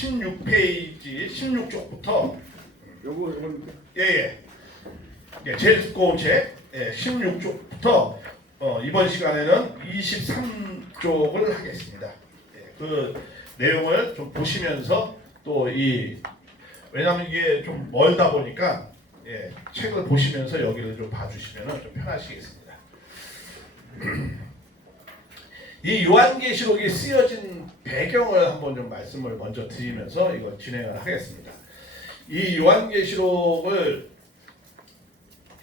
16페이지 16쪽부터 요거 예, 제일 두꺼운 책 16쪽부터 이번 시간에는 23쪽을 하겠습니다. 그 내용을 좀 보시면서 또 왜냐하면 이게 좀 멀다 보니까 책을 보시면서 여기를 좀 봐주시면 좀 편하시겠습니다. 이 요한계시록이 쓰여진 배경을 한번 좀 말씀을 먼저 드리면서 이거 진행을 하겠습니다. 이 요한계시록을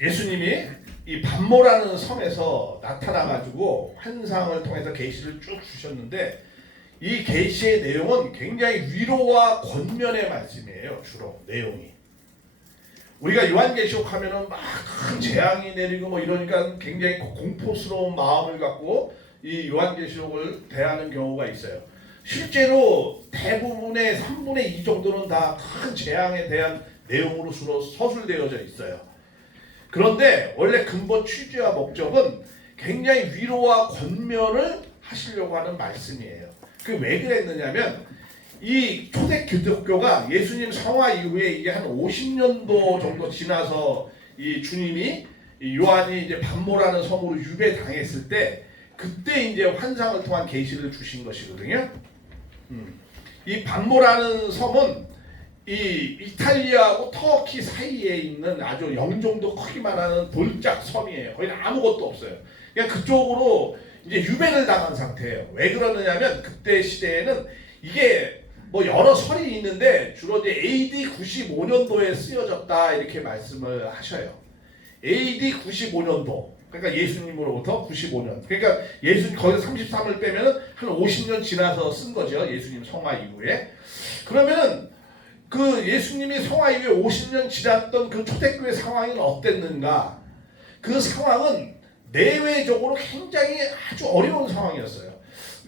예수님이 이 반모라는 섬에서 나타나가지고 환상을 통해서 계시를 쭉 주셨는데 이 계시의 내용은 굉장히 위로와 권면의 말씀이에요. 주로 내용이. 우리가 요한계시록 하면은 막 큰 재앙이 내리고 뭐 이러니까 굉장히 공포스러운 마음을 갖고 이 요한계시록을 대하는 경우가 있어요. 실제로 대부분의 3분의 2 정도는 다 큰 재앙에 대한 내용으로 주로 서술되어져 있어요. 그런데 원래 근본 취지와 목적은 굉장히 위로와 권면을 하시려고 하는 말씀이에요. 그게 왜 그랬느냐면 이 초대 기독교가 예수님 성화 이후에 이게 한 50년도 정도 지나서 이 주님이 이 요한이 이제 반모라는 섬으로 유배당했을 때 그때 이제 환상을 통한 계시를 주신 것이거든요. 이 반모라는 섬은 이 이탈리아하고 터키 사이에 있는 아주 영종도 크기만 하는 돌짝 섬이에요. 거기는 아무것도 없어요. 그냥 그쪽으로 이제 유배를 당한 상태예요. 왜 그러느냐면 그때 시대에는 이게 뭐 여러 설이 있는데 주로 이제 AD 95년도에 쓰여졌다 이렇게 말씀을 하셔요. AD 95년도. 그러니까 예수님으로부터 95년. 그러니까 예수님 거기서 33을 빼면은 한 50년 지나서 쓴 거죠. 예수님 성화 이후에. 그러면은 그 예수님이 성화 이후에 50년 지났던 그 초대교회 상황은 어땠는가? 그 상황은 내외적으로 굉장히 아주 어려운 상황이었어요.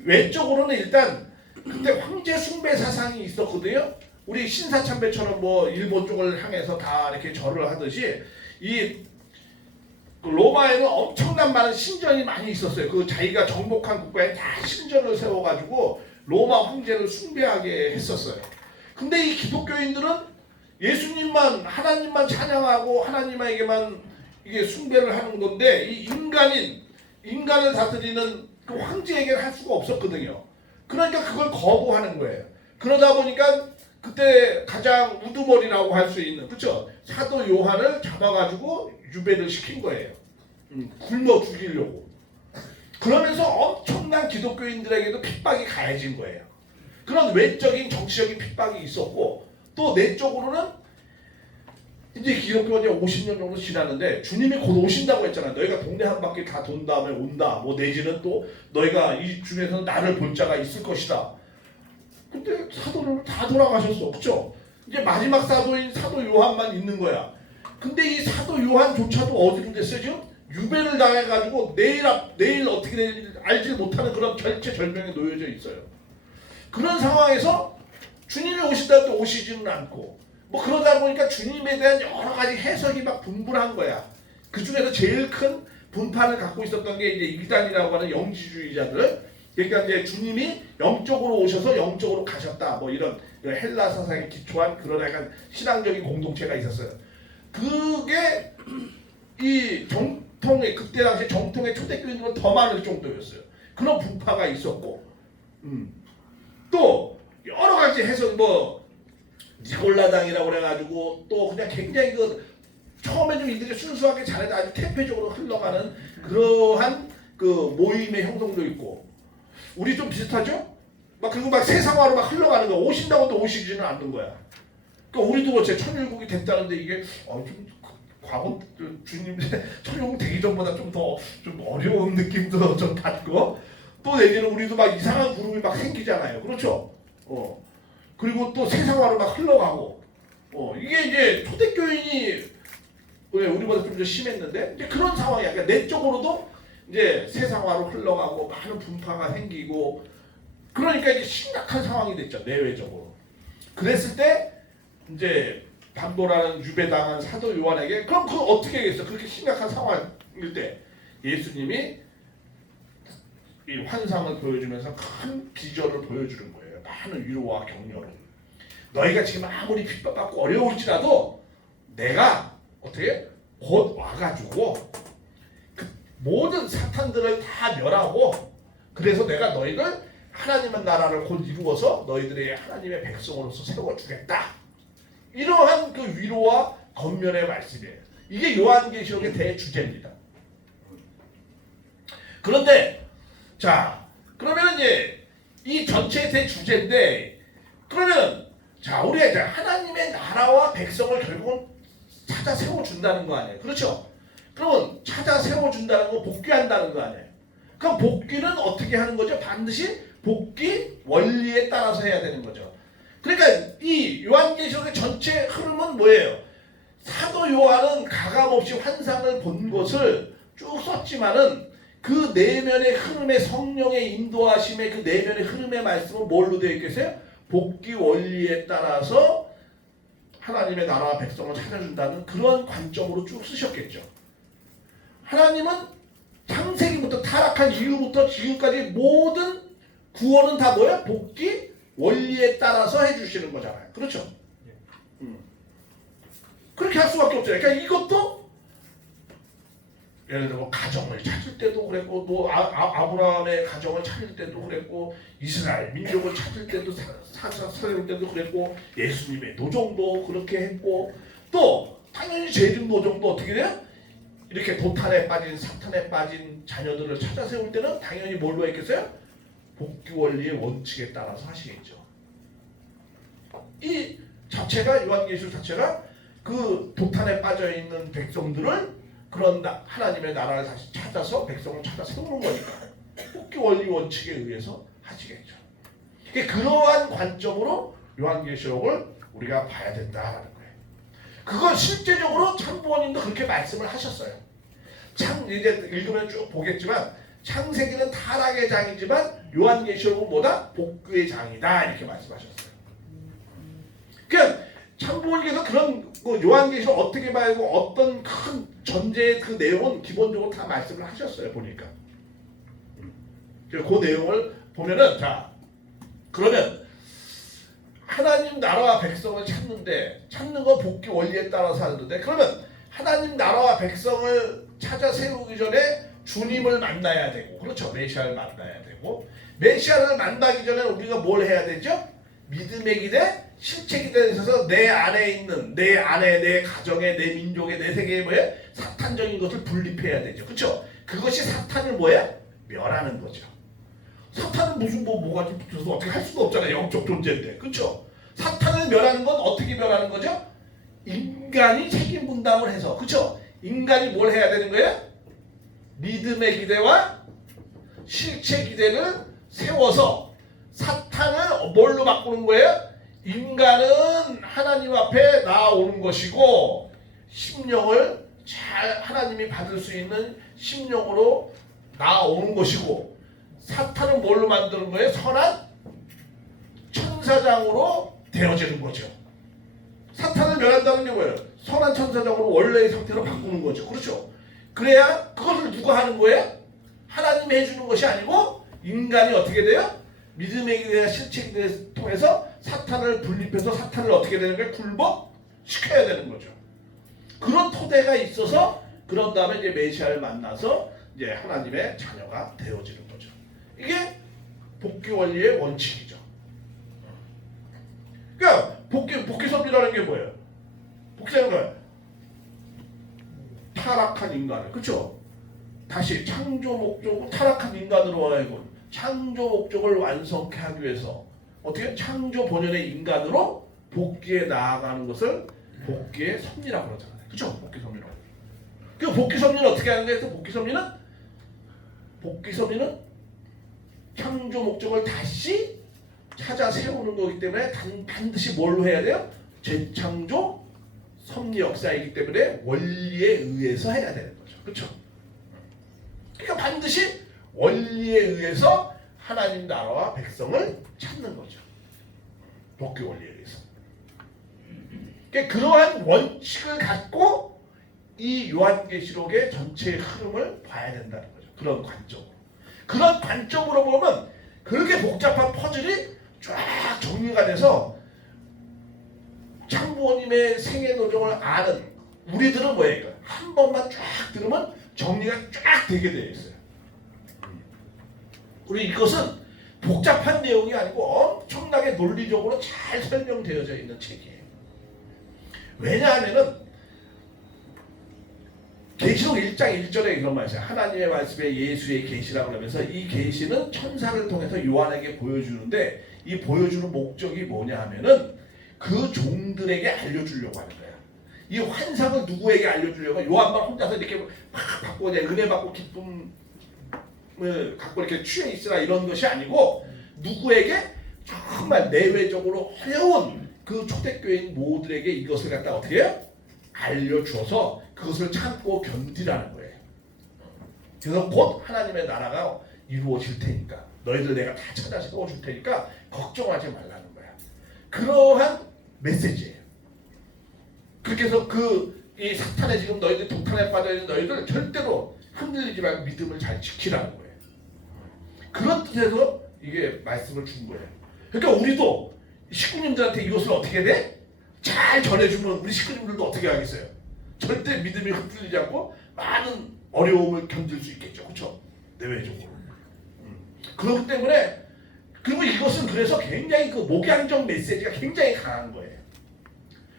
외적으로는 일단 그때 황제 숭배 사상이 있었거든요. 우리 신사참배처럼 뭐 일본 쪽을 향해서 다 이렇게 절을 하듯이 이 로마에는 엄청난 많은 신전이 많이 있었어요. 그 자기가 정복한 국가에 다 신전을 세워가지고 로마 황제를 숭배하게 했었어요. 근데 이 기독교인들은 예수님만 하나님만 찬양하고 하나님에게만 이게 숭배를 하는 건데 이 인간을 다스리는 그 황제에게는 할 수가 없었거든요. 그러니까 그걸 거부하는 거예요. 그러다 보니까 그때 가장 우두머리라고 할 수 있는 그렇죠? 사도 요한을 잡아가지고 유배를 시킨 거예요. 굶어 죽이려고. 그러면서 엄청난 기독교인들에게도 핍박이 가해진 거예요. 그런 외적인 정치적인 핍박이 있었고 또 내적으로는 이제 기독교가 이제 50년 정도 지났는데 주님이 곧 오신다고 했잖아요. 너희가 동네 한 바퀴 다 돈 다음에 온다. 뭐 내지는 또 너희가 이 중에서 나를 볼 자가 있을 것이다. 근데 사도는 다 돌아가셨어. 그렇죠? 이제 마지막 사도인 사도 요한만 있는 거야. 근데 이 사도 요한조차도 어디로 됐어요? 지금 유배를 당해가지고 내일 어떻게 될지 알지 못하는 그런 절체절명에 놓여져 있어요. 그런 상황에서 주님이 오신다는데 오시지는 않고 뭐 그러다 보니까 주님에 대한 여러 가지 해석이 막 분분한 거야. 그 중에서 제일 큰 분판을 갖고 있었던 게 이제 이단이라고 하는 영지주의자들. 그러니까 이제 주님이 영적으로 오셔서 영적으로 가셨다. 뭐 이런 헬라 사상에 기초한 그런 약간 신앙적인 공동체가 있었어요. 그게 이 정통의 그때 당시 정통의 초대교인들은 더 많을 정도였어요. 그런 분파가 있었고, 또 여러 가지 해석 뭐 니골라당이라고 그래가지고 또 그냥 굉장히 처음에 좀 이들이 순수하게 잘해도 아주 태폐적으로 흘러가는 그러한 그 모임의 형성도 있고 우리 좀 비슷하죠? 그리고 막 세상화로 막 흘러가는 거 오신다고도 오시지는 않는 거야. 그러니까 우리도 그렇지 천일국이 됐다는데 이게 좀 과거 주님 천일국 되기 전보다 좀 더 좀 어려운 느낌도 좀 받고 또 내지는 우리도 막 이상한 그룹이 막 생기잖아요. 그렇죠? 그리고 또 세상화로 막 흘러가고 이게 이제 초대교인이 우리보다 좀 더 심했는데 이제 그런 상황이야. 그러니까 내적으로도 이제 세상화로 흘러가고 많은 분파가 생기고 그러니까 이제 심각한 상황이 됐죠. 내외적으로. 그랬을 때 이제 반모라는 유배당한 사도 요한에게 그럼 그거 어떻게 하겠어? 그렇게 심각한 상황일 때 예수님이 이 환상을 보여주면서 큰 비전을 보여주는 거예요. 많은 위로와 격려를. 너희가 지금 아무리 핍박받고 어려울지라도 내가 어떻게 곧 와가지고 그 모든 사탄들을 다 멸하고 그래서 내가 너희를 하나님의 나라를 곧 이루어서 너희들의 하나님의 백성으로서 세워주겠다. 이러한 그 위로와 권면의 말씀이에요. 이게 요한계시록의 대주제입니다. 그런데 자 그러면 이제 이 전체의 대주제인데 그러면 자 우리가 이제 하나님의 나라와 백성을 결국은 찾아 세워준다는 거 아니에요. 그렇죠? 그러면 찾아 세워준다는 거 복귀한다는 거 아니에요. 그럼 복귀는 어떻게 하는 거죠? 반드시 복귀 원리에 따라서 해야 되는 거죠. 그러니까 이 요한계시록의 전체 흐름은 뭐예요? 사도 요한은 가감없이 환상을 본 것을 쭉 썼지만은 그 내면의 흐름의 성령의 인도하심의 그 내면의 흐름의 말씀은 뭘로 되어 있겠어요? 복귀 원리에 따라서 하나님의 나라와 백성을 찾아준다는 그런 관점으로 쭉 쓰셨겠죠. 하나님은 창세기부터 타락한 이후부터 지금까지 모든 구원은 다 뭐야? 복귀 원리에 따라서 해주시는 거잖아요. 그렇죠? 그렇게 할 수밖에 없잖아요. 그러니까 이것도 예를 들어 뭐 가정을 찾을 때도 그랬고 뭐 아브라함의 가정을 찾을 때도 그랬고 이스라엘 민족을 찾을 때도 살릴 때도 그랬고 예수님의 노정도 그렇게 했고 또 당연히 죄진 노정도 어떻게 돼요? 이렇게 도탄에 빠진 사탄에 빠진 자녀들을 찾아 세울 때는 당연히 뭘로 했겠어요? 복귀 원리의 원칙에 따라서 하시겠죠. 이 자체가 요한계시록 자체가 그 도탄에 빠져 있는 백성들을 그런 하나님의 나라를 다시 찾아서 백성을 찾아 세우는 거니까 복귀 원리 원칙에 의해서 하시겠죠. 그러한 관점으로 요한계시록을 우리가 봐야 된다라는 거예요. 그걸 실제적으로 참부원님도 그렇게 말씀을 하셨어요. 이제 읽으면 쭉 보겠지만 창세기는 타락의 장이지만 요한계시록은 뭐다? 복귀의 장이다 이렇게 말씀하셨어요. 그러니까 참부원님께서 그런 요한계시록 어떻게 봐야 하고 어떤 큰 전제의 그 내용은 기본적으로 다 말씀을 하셨어요. 보니까 그 내용을 보면은 자 그러면 하나님 나라와 백성을 찾는 건 복귀 원리에 따라서 하는데 그러면 하나님 나라와 백성을 찾아 세우기 전에 주님을 만나야 되고 그렇죠. 메시아를 만나야 되고 메시아를 만나기 전에 우리가 뭘 해야 되죠? 믿음의 기대, 실체 기대에 있어서 내 안에 있는 내 안에 내 가정에 내 민족에 내 세계에 뭐야? 사탄적인 것을 분립해야 되죠. 그렇죠? 그것이 사탄을 뭐야? 멸하는 거죠. 사탄은 무슨 뭐가 좀 붙어서 어떻게 할 수도 없잖아요. 영적 존재인데. 그렇죠? 사탄을 멸하는 건 어떻게 멸하는 거죠? 인간이 책임 분담을 해서. 그렇죠? 인간이 뭘 해야 되는 거예요? 믿음의 기대와 실체 기대를 세워서 사탄을 뭘로 바꾸는 거예요? 인간은 하나님 앞에 나아오는 것이고 심령을 잘 하나님이 받을 수 있는 심령으로 나아오는 것이고 사탄은 뭘로 만드는 거예요? 선한 천사장으로 되어지는 거죠. 사탄을 멸한다는 게 뭐예요? 선한 천사장으로 원래의 상태로 바꾸는 거죠. 그렇죠? 그래야 그것을 누가 하는 거예요? 하나님이 해주는 것이 아니고 인간이 어떻게 돼요? 믿음의 기대와 실체 기대를 통해서 사탄을 분립해서 사탄을 어떻게 되는 거예요? 굴복시켜야 되는 거죠. 그런 토대가 있어서 그런 다음에 이제 메시아를 만나서 이제 하나님의 자녀가 되어지는 거죠. 이게 복귀 원리의 원칙이죠. 그러니까 복귀 섭리라는 게 뭐예요? 복귀하는 거예요. 타락한 인간을 그렇죠? 다시 창조 목적으로 타락한 인간으로 하여금 창조 목적을 완성케 하기 위해서 어떻게 창조 본연의 인간으로 복귀에 나아가는 것을 복귀의 섭리라고 그러잖아요. 그렇죠? 복귀 섭리라고. 그 복귀 섭리는 어떻게 하는 거예요? 복귀 섭리는 창조 목적을 다시 찾아 세우는 거기 때문에 반드시 뭘로 해야 돼요? 재창조 섭리 역사이기 때문에 원리에 의해서 해야 되는 거죠. 그렇죠? 그러니까 반드시 원리에 의해서 하나님 나라와 백성을 찾는 거죠. 복귀 원리에 의해서. 그러니까 그러한 원칙을 갖고 이 요한계시록의 전체의 흐름을 봐야 된다는 거죠. 그런 관점으로. 그런 관점으로 보면 그렇게 복잡한 퍼즐이 쫙 정리가 돼서 부모님의 생애 노정을 아는 우리들은 뭐예요? 이거? 한 번만 쫙 들으면 정리가 쫙 되게 되어 있어요. 우리 이것은 복잡한 내용이 아니고 엄청나게 논리적으로 잘 설명되어져 있는 책이에요. 왜냐하면은 계시록 1장 1절에 이런 말이 있어요. 하나님의 말씀에 예수의 계시라고 하면서 이 계시는 천사를 통해서 요한에게 보여주는데 이 보여주는 목적이 뭐냐 하면은 그 종들에게 알려주려고 하는 거야. 이 환상을 누구에게 알려주려고 요한만 혼자서 이렇게 막 받고 은혜 받고 기쁨을 갖고 이렇게 취해 있으라 이런 것이 아니고 누구에게 정말 내외적으로 어려운 그 초대교인 모두에게 이것을 갖다 어떻게 해요? 알려주어서 그것을 참고 견디라는 거예요. 그래서 곧 하나님의 나라가 이루어질 테니까 너희들 내가 다 찾아 세워줄 테니까 걱정하지 말라는 거야. 그러한 메시지예요. 그렇게 해서 이 사탄에 지금 너희들 독탄에 빠져있는 너희들 절대로 흔들리지 말고 믿음을 잘 지키라는 거예요. 그런 뜻에서 이게 말씀을 준 거예요. 그러니까 우리도 식구님들한테 이것을 어떻게 돼? 잘 전해주면 우리 식구님들도 어떻게 하겠어요? 절대 믿음이 흔들리지 않고 많은 어려움을 견딜 수 있겠죠. 그렇죠? 내외적으로. 그렇기 때문에 그리고 이것은 그래서 굉장히 그 목양적 메시지가 굉장히 강한 거예요.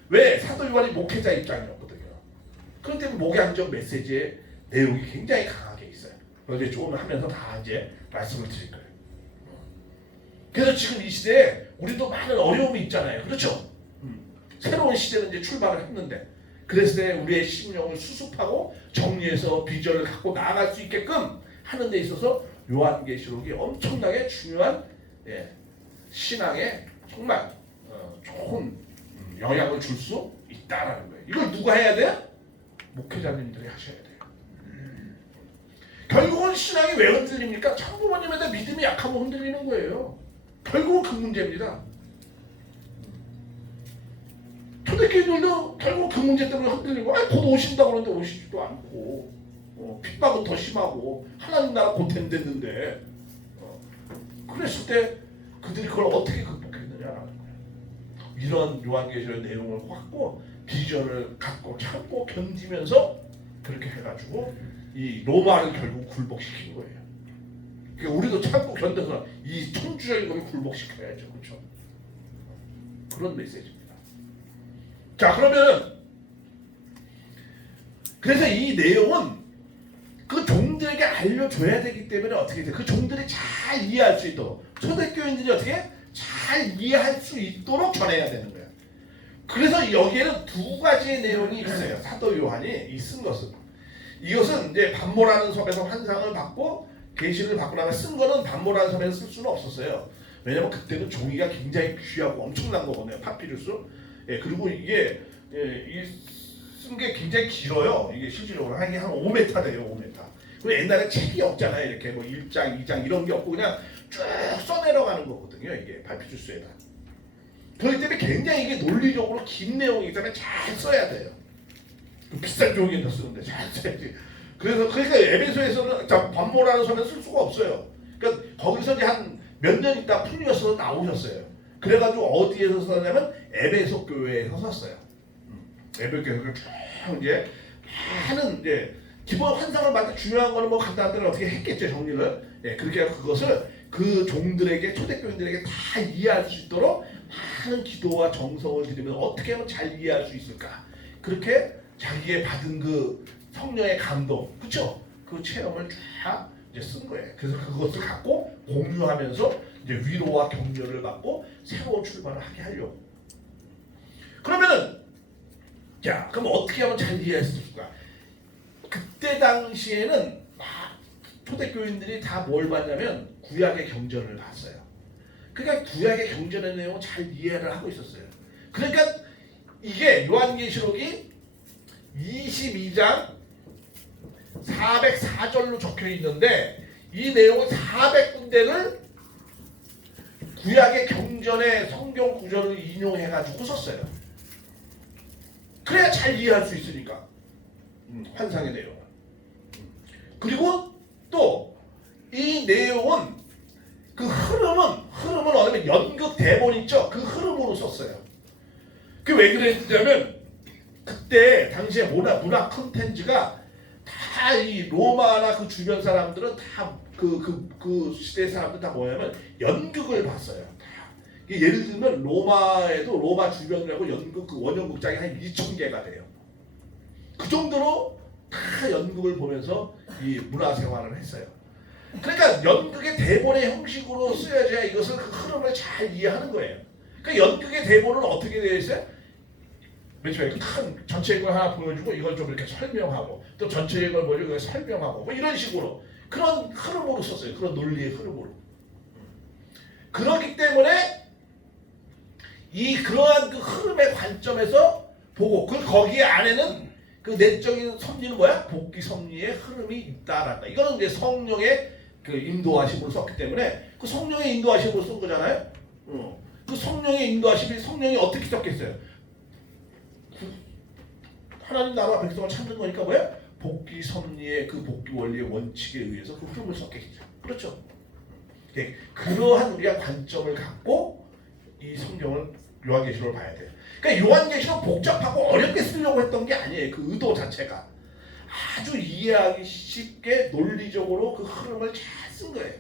왜? 사도 요한이 목회자 입장이었거든요. 그렇기 때문에 목양적 메시지의 내용이 굉장히 강하게 있어요. 그래서 조금 하면서 다 이제 말씀을 드릴 거예요. 그래서 지금 이 시대에 우리도 많은 어려움이 있잖아요. 그렇죠? 새로운 시대는 이제 출발을 했는데 그래서 우리의 심령을 수습하고 정리해서 비전을 갖고 나아갈 수 있게끔 하는 데 있어서 요한계시록이 엄청나게 중요한 신앙에 정말 좋은 영향을 줄 수 있다라는 거예요. 이걸 누가 해야 돼요? 목회자님들이 하셔야 돼요. 결국은 신앙이 왜 흔들립니까? 참부모님에 대한 믿음이 약하면 흔들리는 거예요. 결국은 그 문제입니다. 초대교인들도 결국 그 문제 때문에 흔들리고 곧 오신다고 그러는데 오시지도 않고 핍박은 더 심하고 하나님 나라 곧 된댔는데 그랬을 때 그들이 그걸 어떻게 극복했느냐라는 거예요. 이런 요한계시록의 내용을 갖고 비전을 갖고 참고 견디면서 그렇게 해가지고 이 로마를 결국 굴복시킨 거예요. 그러니까 우리도 참고 견뎌서 이 천주적인 것을 굴복시켜야죠. 그렇죠? 그런 메시지입니다. 자, 그러면 그래서 이 내용은 그 종들에게 알려줘야 되기 때문에 어떻게 돼? 그 종들이 잘 이해할 수 있도록 초대교인들이 어떻게 잘 이해할 수 있도록 전해야 되는 거야. 그래서 여기에는 두 가지의 내용이 있어요. 사도 요한이 쓴 것은 이것은 이제 반모라는 섬에서 환상을 받고 계시를 받고 나면 쓴 거는 반모라는 섬에서 쓸 수는 없었어요. 왜냐면 그때는 종이가 굉장히 귀하고 엄청난 거거든요. 파피루스. 그리고 이게 쓴 게 굉장히 길어요. 이게 실질적으로 한 5m 돼요. 5m. 그리고 옛날에 책이 없잖아요. 이렇게 뭐 1장, 2장 이런 게 없고 그냥 쭉 써내려가는 거거든요. 이게 파피루스에다. 그렇기 때문에 굉장히 이게 논리적으로 긴 내용이기 때문에 잘 써야 돼요. 비싼 종이에다 쓰는데 잘 써야지. 그러니까 에베소에서는 반모라는 섬에 쓸 수가 없어요. 그러니까 거기서 이제 한 몇 년 있다 풀리어서 나오셨어요. 그래가지고 어디에서 썼냐면 에베소 교회에서 썼어요. 에베소 교회에서 쭉 이제 많은 이제 기본 환상을 만들 중요한 거는 뭐 간단한 데는 어떻게 했겠죠 정리를. 그렇게 해서 그것을 그 종들에게 초대교인들에게 다 이해할 수 있도록 많은 기도와 정성을 들이면 어떻게 하면 잘 이해할 수 있을까. 그렇게 자기의 받은 그 성령의 감동, 그렇죠? 그 체험을 쫙 이제 쓴 거예요. 그래서 그것을 갖고 공유하면서 이제 위로와 격려를 받고 새로운 출발을 하게 하려고. 그러면은 자, 그럼 어떻게 하면 잘 이해할 수 있을까? 그때 당시에는 초대교인들이 다 뭘 봤냐면 구약의 경전을 봤어요. 그러니까 구약의 경전의 내용을 잘 이해를 하고 있었어요. 그러니까 이게 요한계시록이 22장 404절로 적혀 있는데 이 내용을 400군데를 구약의 경전의 성경 구절을 인용해가지고 썼어요. 그래야 잘 이해할 수 있으니까 환상의 내용을. 그리고 또 이 내용은 그 흐름은 어쩌면 연극 대본 있죠? 그 흐름으로 썼어요. 그 왜 그랬냐면 그때 당시에 문화 콘텐츠가 다 이 로마나 그 주변 사람들은 다 그 시대 사람들 다 뭐냐면 연극을 봤어요. 다. 예를 들면 로마에도 로마 주변이라고 연극 그 원형극장이 한 2,000개가 돼요. 그 정도로 다 연극을 보면서 이 문화 생활을 했어요. 그러니까 연극의 대본의 형식으로 쓰여져야 이것을 그 흐름을 잘 이해하는 거예요. 그러니까 연극의 대본은 어떻게 되어 있어요? 맨 처음에 큰 전체 걸 하나 보여주고 이걸 좀 이렇게 설명하고 또 전체 걸 보여주고 이걸 설명하고 뭐 이런 식으로 그런 흐름으로 썼어요. 그런 논리의 흐름으로. 그렇기 때문에 그러한 그 흐름의 관점에서 보고 그 거기에 안에는 그 내적인 섭리는 뭐야? 복귀 섭리의 흐름이 있다란다. 이거는 이제 성령의 그 인도하심으로 썼기 때문에 그 성령의 인도하심으로 쓴 거잖아요. 그 성령의 인도하심이 성령이 어떻게 썼겠어요? 하나님 나라와 백성을 찾는 거니까 뭐야? 복귀 섭리의 그 복귀 원리의 원칙에 의해서 그 흐름을 썼겠죠. 그렇죠? 그러한 우리가 관점을 갖고 이 성경을 요한계시록을 봐야 돼요. 그러니까 요한계시록 복잡하고 어렵게 쓰려고 했던 게 아니에요. 그 의도 자체가 아주 이해하기 쉽게 논리적으로 그 흐름을 잘 쓴 거예요.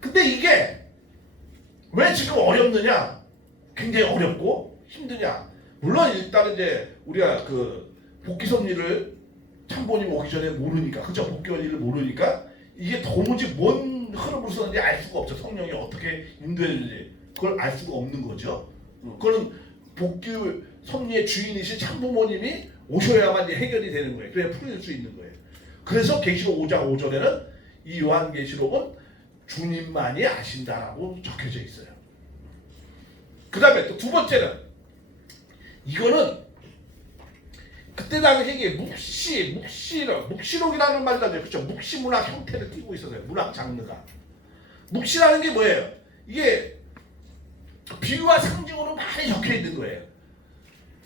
근데 이게 왜 지금 어렵느냐? 굉장히 어렵고 힘드냐? 물론 일단은 이제 우리가 그 복귀 섭리를 참보님 오기 전에 모르니까, 그죠? 복귀 원리를 모르니까 이게 도무지 뭔 흐름으로 썼는지 알 수가 없죠. 성령이 어떻게 인도했는지 그걸 알 수가 없는 거죠. 그거는 복귀 섭리의 주인이신 참부모님이 오셔야만 이제 해결이 되는 거예요. 그래야 풀릴 수 있는 거예요. 그래서 계시록 5장 5절에는 이 요한계시록은 주님만이 아신다라고 적혀져 있어요. 그 다음에 또 두 번째는 이거는 그때 당시에 묵시록이라는 말도 안 돼요. 그렇죠? 묵시 문학 형태를 띠고 있었어요. 문학 장르가. 묵시라는 게 뭐예요? 이게 비유와 상징으로 많이 적혀 있는 거예요.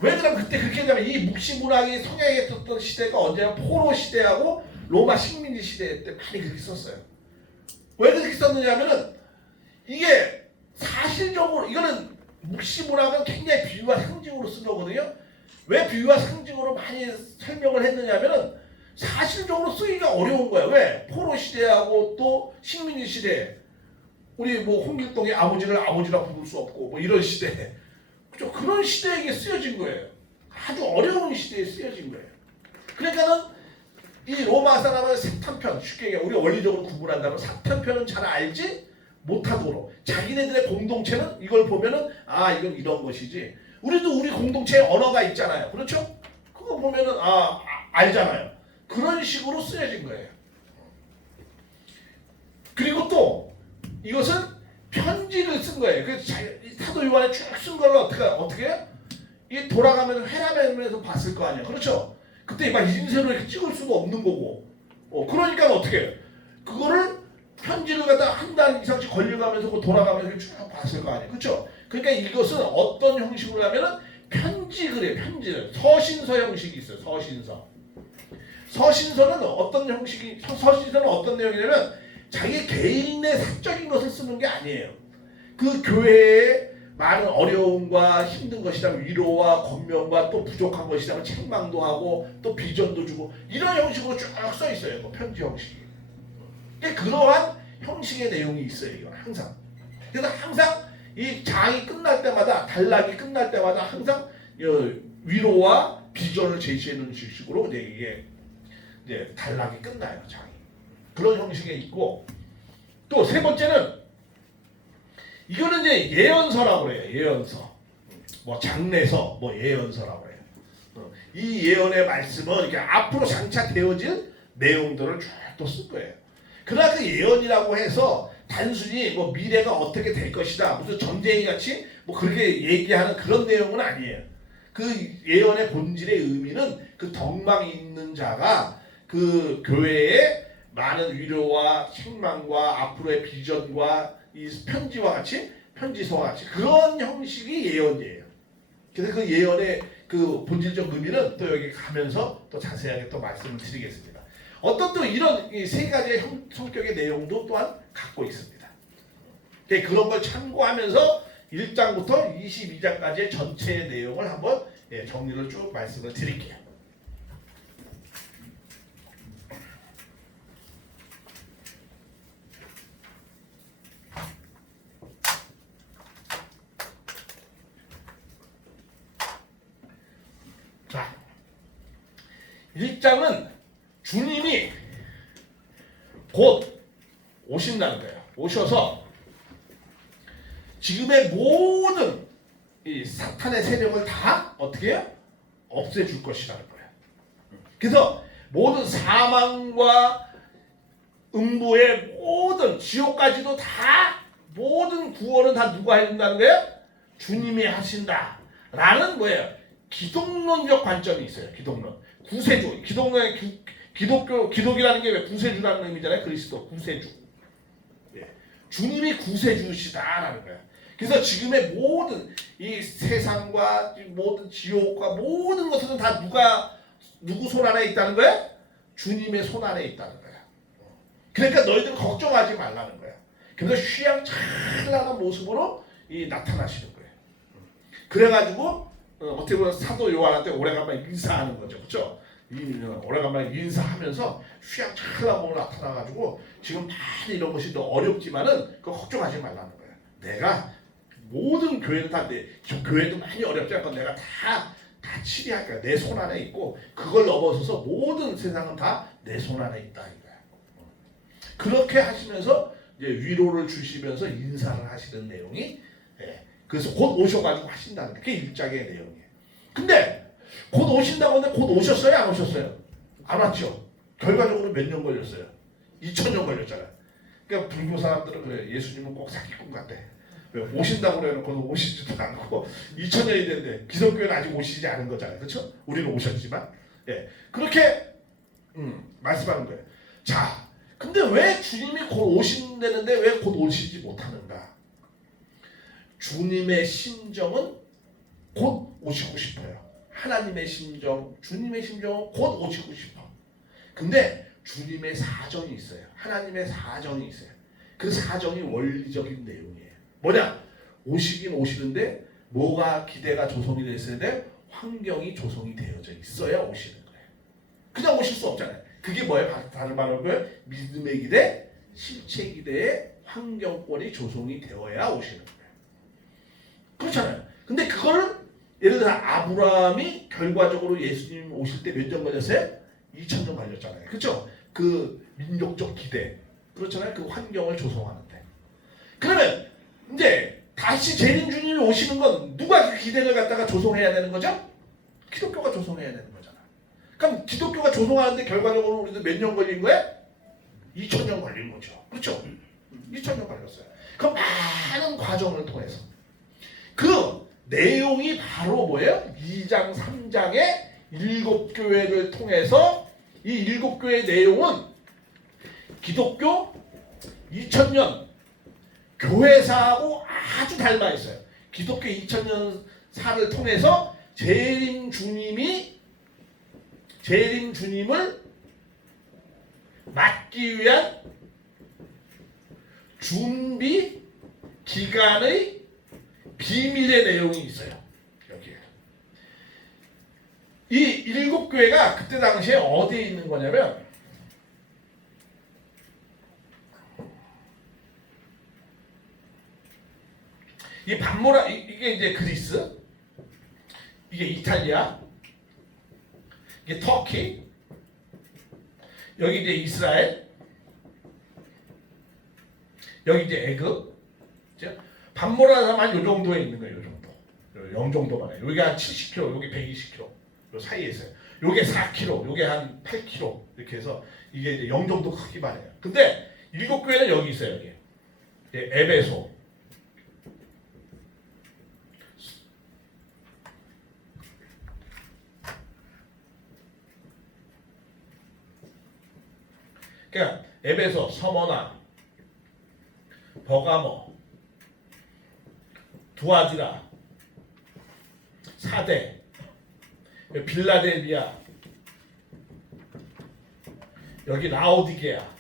왜 그러면 그때 그렇게 되면 이 묵시 문학이 성행했던 시대가 언제냐? 포로 시대하고 로마 식민지 시대 때 많이 그렇게 썼어요. 왜 그렇게 썼느냐면은 이게 사실적으로 이거는 묵시 문학은 굉장히 비유와 상징으로 쓴 거거든요. 왜 비유와 상징으로 많이 설명을 했느냐면은 사실적으로 쓰기가 어려운 거야. 왜? 포로 시대하고 또 식민지 시대, 우리 뭐 홍길동의 아버지를 아버지라 부를 수 없고 뭐 이런 시대, 그죠? 그런 시대에 이게 쓰여진 거예요. 아주 어려운 시대에 쓰여진 거예요. 그러니까는 이 로마 사람은 사탄편, 쉽게 얘기해 우리 원리적으로 구분한다면 사탄편은 잘 알지 못하도록 자기네들의 공동체는 이걸 보면은 이건 이런 것이지. 우리도 우리 공동체에 언어가 있잖아요. 그렇죠? 그거 보면은 알잖아요. 그런 식으로 쓰여진 거예요. 그리고 또 이것은 편지를 쓴 거예요. 그래서 사도 요한이 쭉 쓴 거를 어떻게 해요? 이 돌아가면서 회람하면서 봤을 거 아니에요. 그렇죠? 그때 막 인쇄로 이렇게 찍을 수도 없는 거고. 그러니까 어떻게 해요? 그거를 편지를 갖다 한 달 이상씩 걸려가면서 돌아가면서 쭉 봤을 거 아니에요. 그렇죠? 그러니까 이것은 어떤 형식으로 하면은 편지글이에요. 편지를. 서신서 형식이 있어요. 서신서는 어떤 형식이, 서신서는 어떤 내용이냐면 자기 개인의 사적인 것을 쓰는 게 아니에요. 그 교회에 많은 어려움과 힘든 것이라면 위로와 권면과 또 부족한 것이라면 책망도 하고 또 비전도 주고 이런 형식으로 쭉 써 있어요. 그 편지 형식이. 그러한 형식의 내용이 있어요. 이건 항상. 그래서 항상 이 장이 끝날 때마다, 단락이 끝날 때마다 항상 위로와 비전을 제시하는 식으로 이게 단락이 끝나요. 장이. 그런 형식에 있고, 또 세 번째는 이거는 이제 예언서라고 그래요. 예언서. 뭐 장례서, 뭐 예언서라고 해요. 이 예언의 말씀은 이렇게 앞으로 장차 되어질 내용들을 쭉 또 쓴 거예요. 그러나 그 예언이라고 해서 단순히 뭐 미래가 어떻게 될 것이다, 무슨 전쟁이 같이 뭐 그렇게 얘기하는 그런 내용은 아니에요. 그 예언의 본질의 의미는 그 덕망이 있는 자가 그 교회에 많은 위로와 책망과 앞으로의 비전과 이 편지와 같이, 편지서와 같이 그런 형식이 예언이에요. 그래서 그 예언의 그 본질적 의미는 또 여기 가면서 또 자세하게 또 말씀을 드리겠습니다. 어떤 또 이런 이 세 가지의 성격의 내용도 또한 갖고 있습니다. 그런 걸 참고하면서 1장부터 22장까지의 전체 내용을 한번 정리를 쭉 말씀을 드릴게요. 자, 1장은 주님이 곧 오신다는 거예요. 오셔서 지금의 모든 이 사탄의 세력을 다 어떻게 해요? 없애줄 것이라는 거예요. 그래서 모든 사망과 음부의 모든 지옥까지도 다 모든 구원은 다 누가 해준다는 거예요? 주님이 하신다라는 뭐예요? 기독론적 관점이 있어요. 기독론. 구세주. 기독이라는 게 왜 구세주라는 의미잖아요. 그리스도 구세주. 예. 주님이 구세주시다라는 거예요. 그래서 지금의 모든 이 세상과 모든 지옥과 모든 것은 다 누구 손 안에 있다는 거예요? 주님의 손 안에 있다는 거예요. 그러니까 너희들 걱정하지 말라는 거예요. 그래서 휘황찬란한 모습으로 나타나시는 거예요. 그래가지고 어떻게 보면 사도 요한한테 오래간만에 인사하는 거죠, 그렇죠? 오래간만에 인사하면서 휘황찬란한 몸으로 나타나가지고 지금 많이 이런 것이 더 어렵지만은 그거 걱정하지 말라는 거예요. 내가 모든 교회는 다 교회도 많이 어렵지만 내가 다 치리할 거야. 내 손 안에 있고 그걸 넘어서서 모든 세상은 다 내 손 안에 있다 이거야. 그렇게 하시면서 이제 위로를 주시면서 인사를 하시는 내용이 그래서 곧 오셔가지고 하신다는 게 그게 1장의 내용이에요. 근데 곧 오신다고 하는데 곧 오셨어요? 안 오셨어요? 안 왔죠. 결과적으로 몇 년 걸렸어요? 2000년 걸렸잖아요. 그러니까 불교 사람들은 그래. 예수님은 꼭 사기꾼 같대. 왜 오신다고 그래놓고 오시지도 않고 2000년이 됐는데 기독교는 아직 오시지 않은 거잖아요. 그렇죠? 우리는 오셨지만 그렇게 말씀하는 거예요. 자, 근데 왜 주님이 곧 오신다는데 왜 곧 오시지 못하는가? 주님의 심정은 곧 오시고 싶어요. 하나님의 심정, 주님의 심정은 곧 오시고 싶어. 근데 주님의 사정이 있어요. 하나님의 사정이 있어요. 그 사정이 원리적인 내용이에요. 뭐냐? 오시긴 오시는데 뭐가 기대가 조성이 됐어야 돼? 환경이 조성이 되어져 있어야 오시는 거예요. 그냥 오실 수 없잖아요. 그게 뭐예요? 다른 말로 믿음의 기대, 실체 기대의 환경권이 조성이 되어야 오시는 거예요. 그렇잖아요. 근데 그거를 예를 들어 아브라함이 결과적으로 예수님 오실 때 몇 년 걸렸어요? 2000년 걸렸잖아요. 그렇죠? 그 민족적 기대. 그렇잖아요. 그 환경을 조성하는데. 그러면 이제 다시 재림 주님이 오시는 건 누가 그 기대를 갖다가 조성해야 되는 거죠? 기독교가 조성해야 되는 거잖아. 그럼 기독교가 조성하는데 결과적으로 우리도 몇 년 걸린 거예요? 2000년 걸린 거죠. 그렇죠? 2000년 걸렸어요. 그 많은 과정을 통해서 그 내용이 바로 뭐예요? 2장, 3장의 7교회를 통해서 이 7교회의 내용은 기독교 2000년 교회사하고 아주 닮아 있어요. 기독교 2000년사를 통해서 재림 주님을 맞기 위한 준비 기간의 비밀의 내용이 있어요. 여기에. 이 7교회가 그때 당시에 어디에 있는 거냐면 이 반모라 이게 이제 그리스, 이게 이탈리아, 이게 터키, 여기 이제 이스라엘, 여기 이제 애굽. 반모라만 요 정도에 있는 거예요. 요 정도. 요 정도만 해요. 여기가 한 70km, 여기 120km. 요 사이에 있어요. 요게 4km, 요게 한 8km. 이렇게 해서 이게 이제 0 정도 크기만 해요. 근데 7교회는 여기 있어요. 여기. 에베소. 그러니까 에베소, 서머나, 버가모, 두아디라, 사대, 빌라델비아, 여기 라오디게아,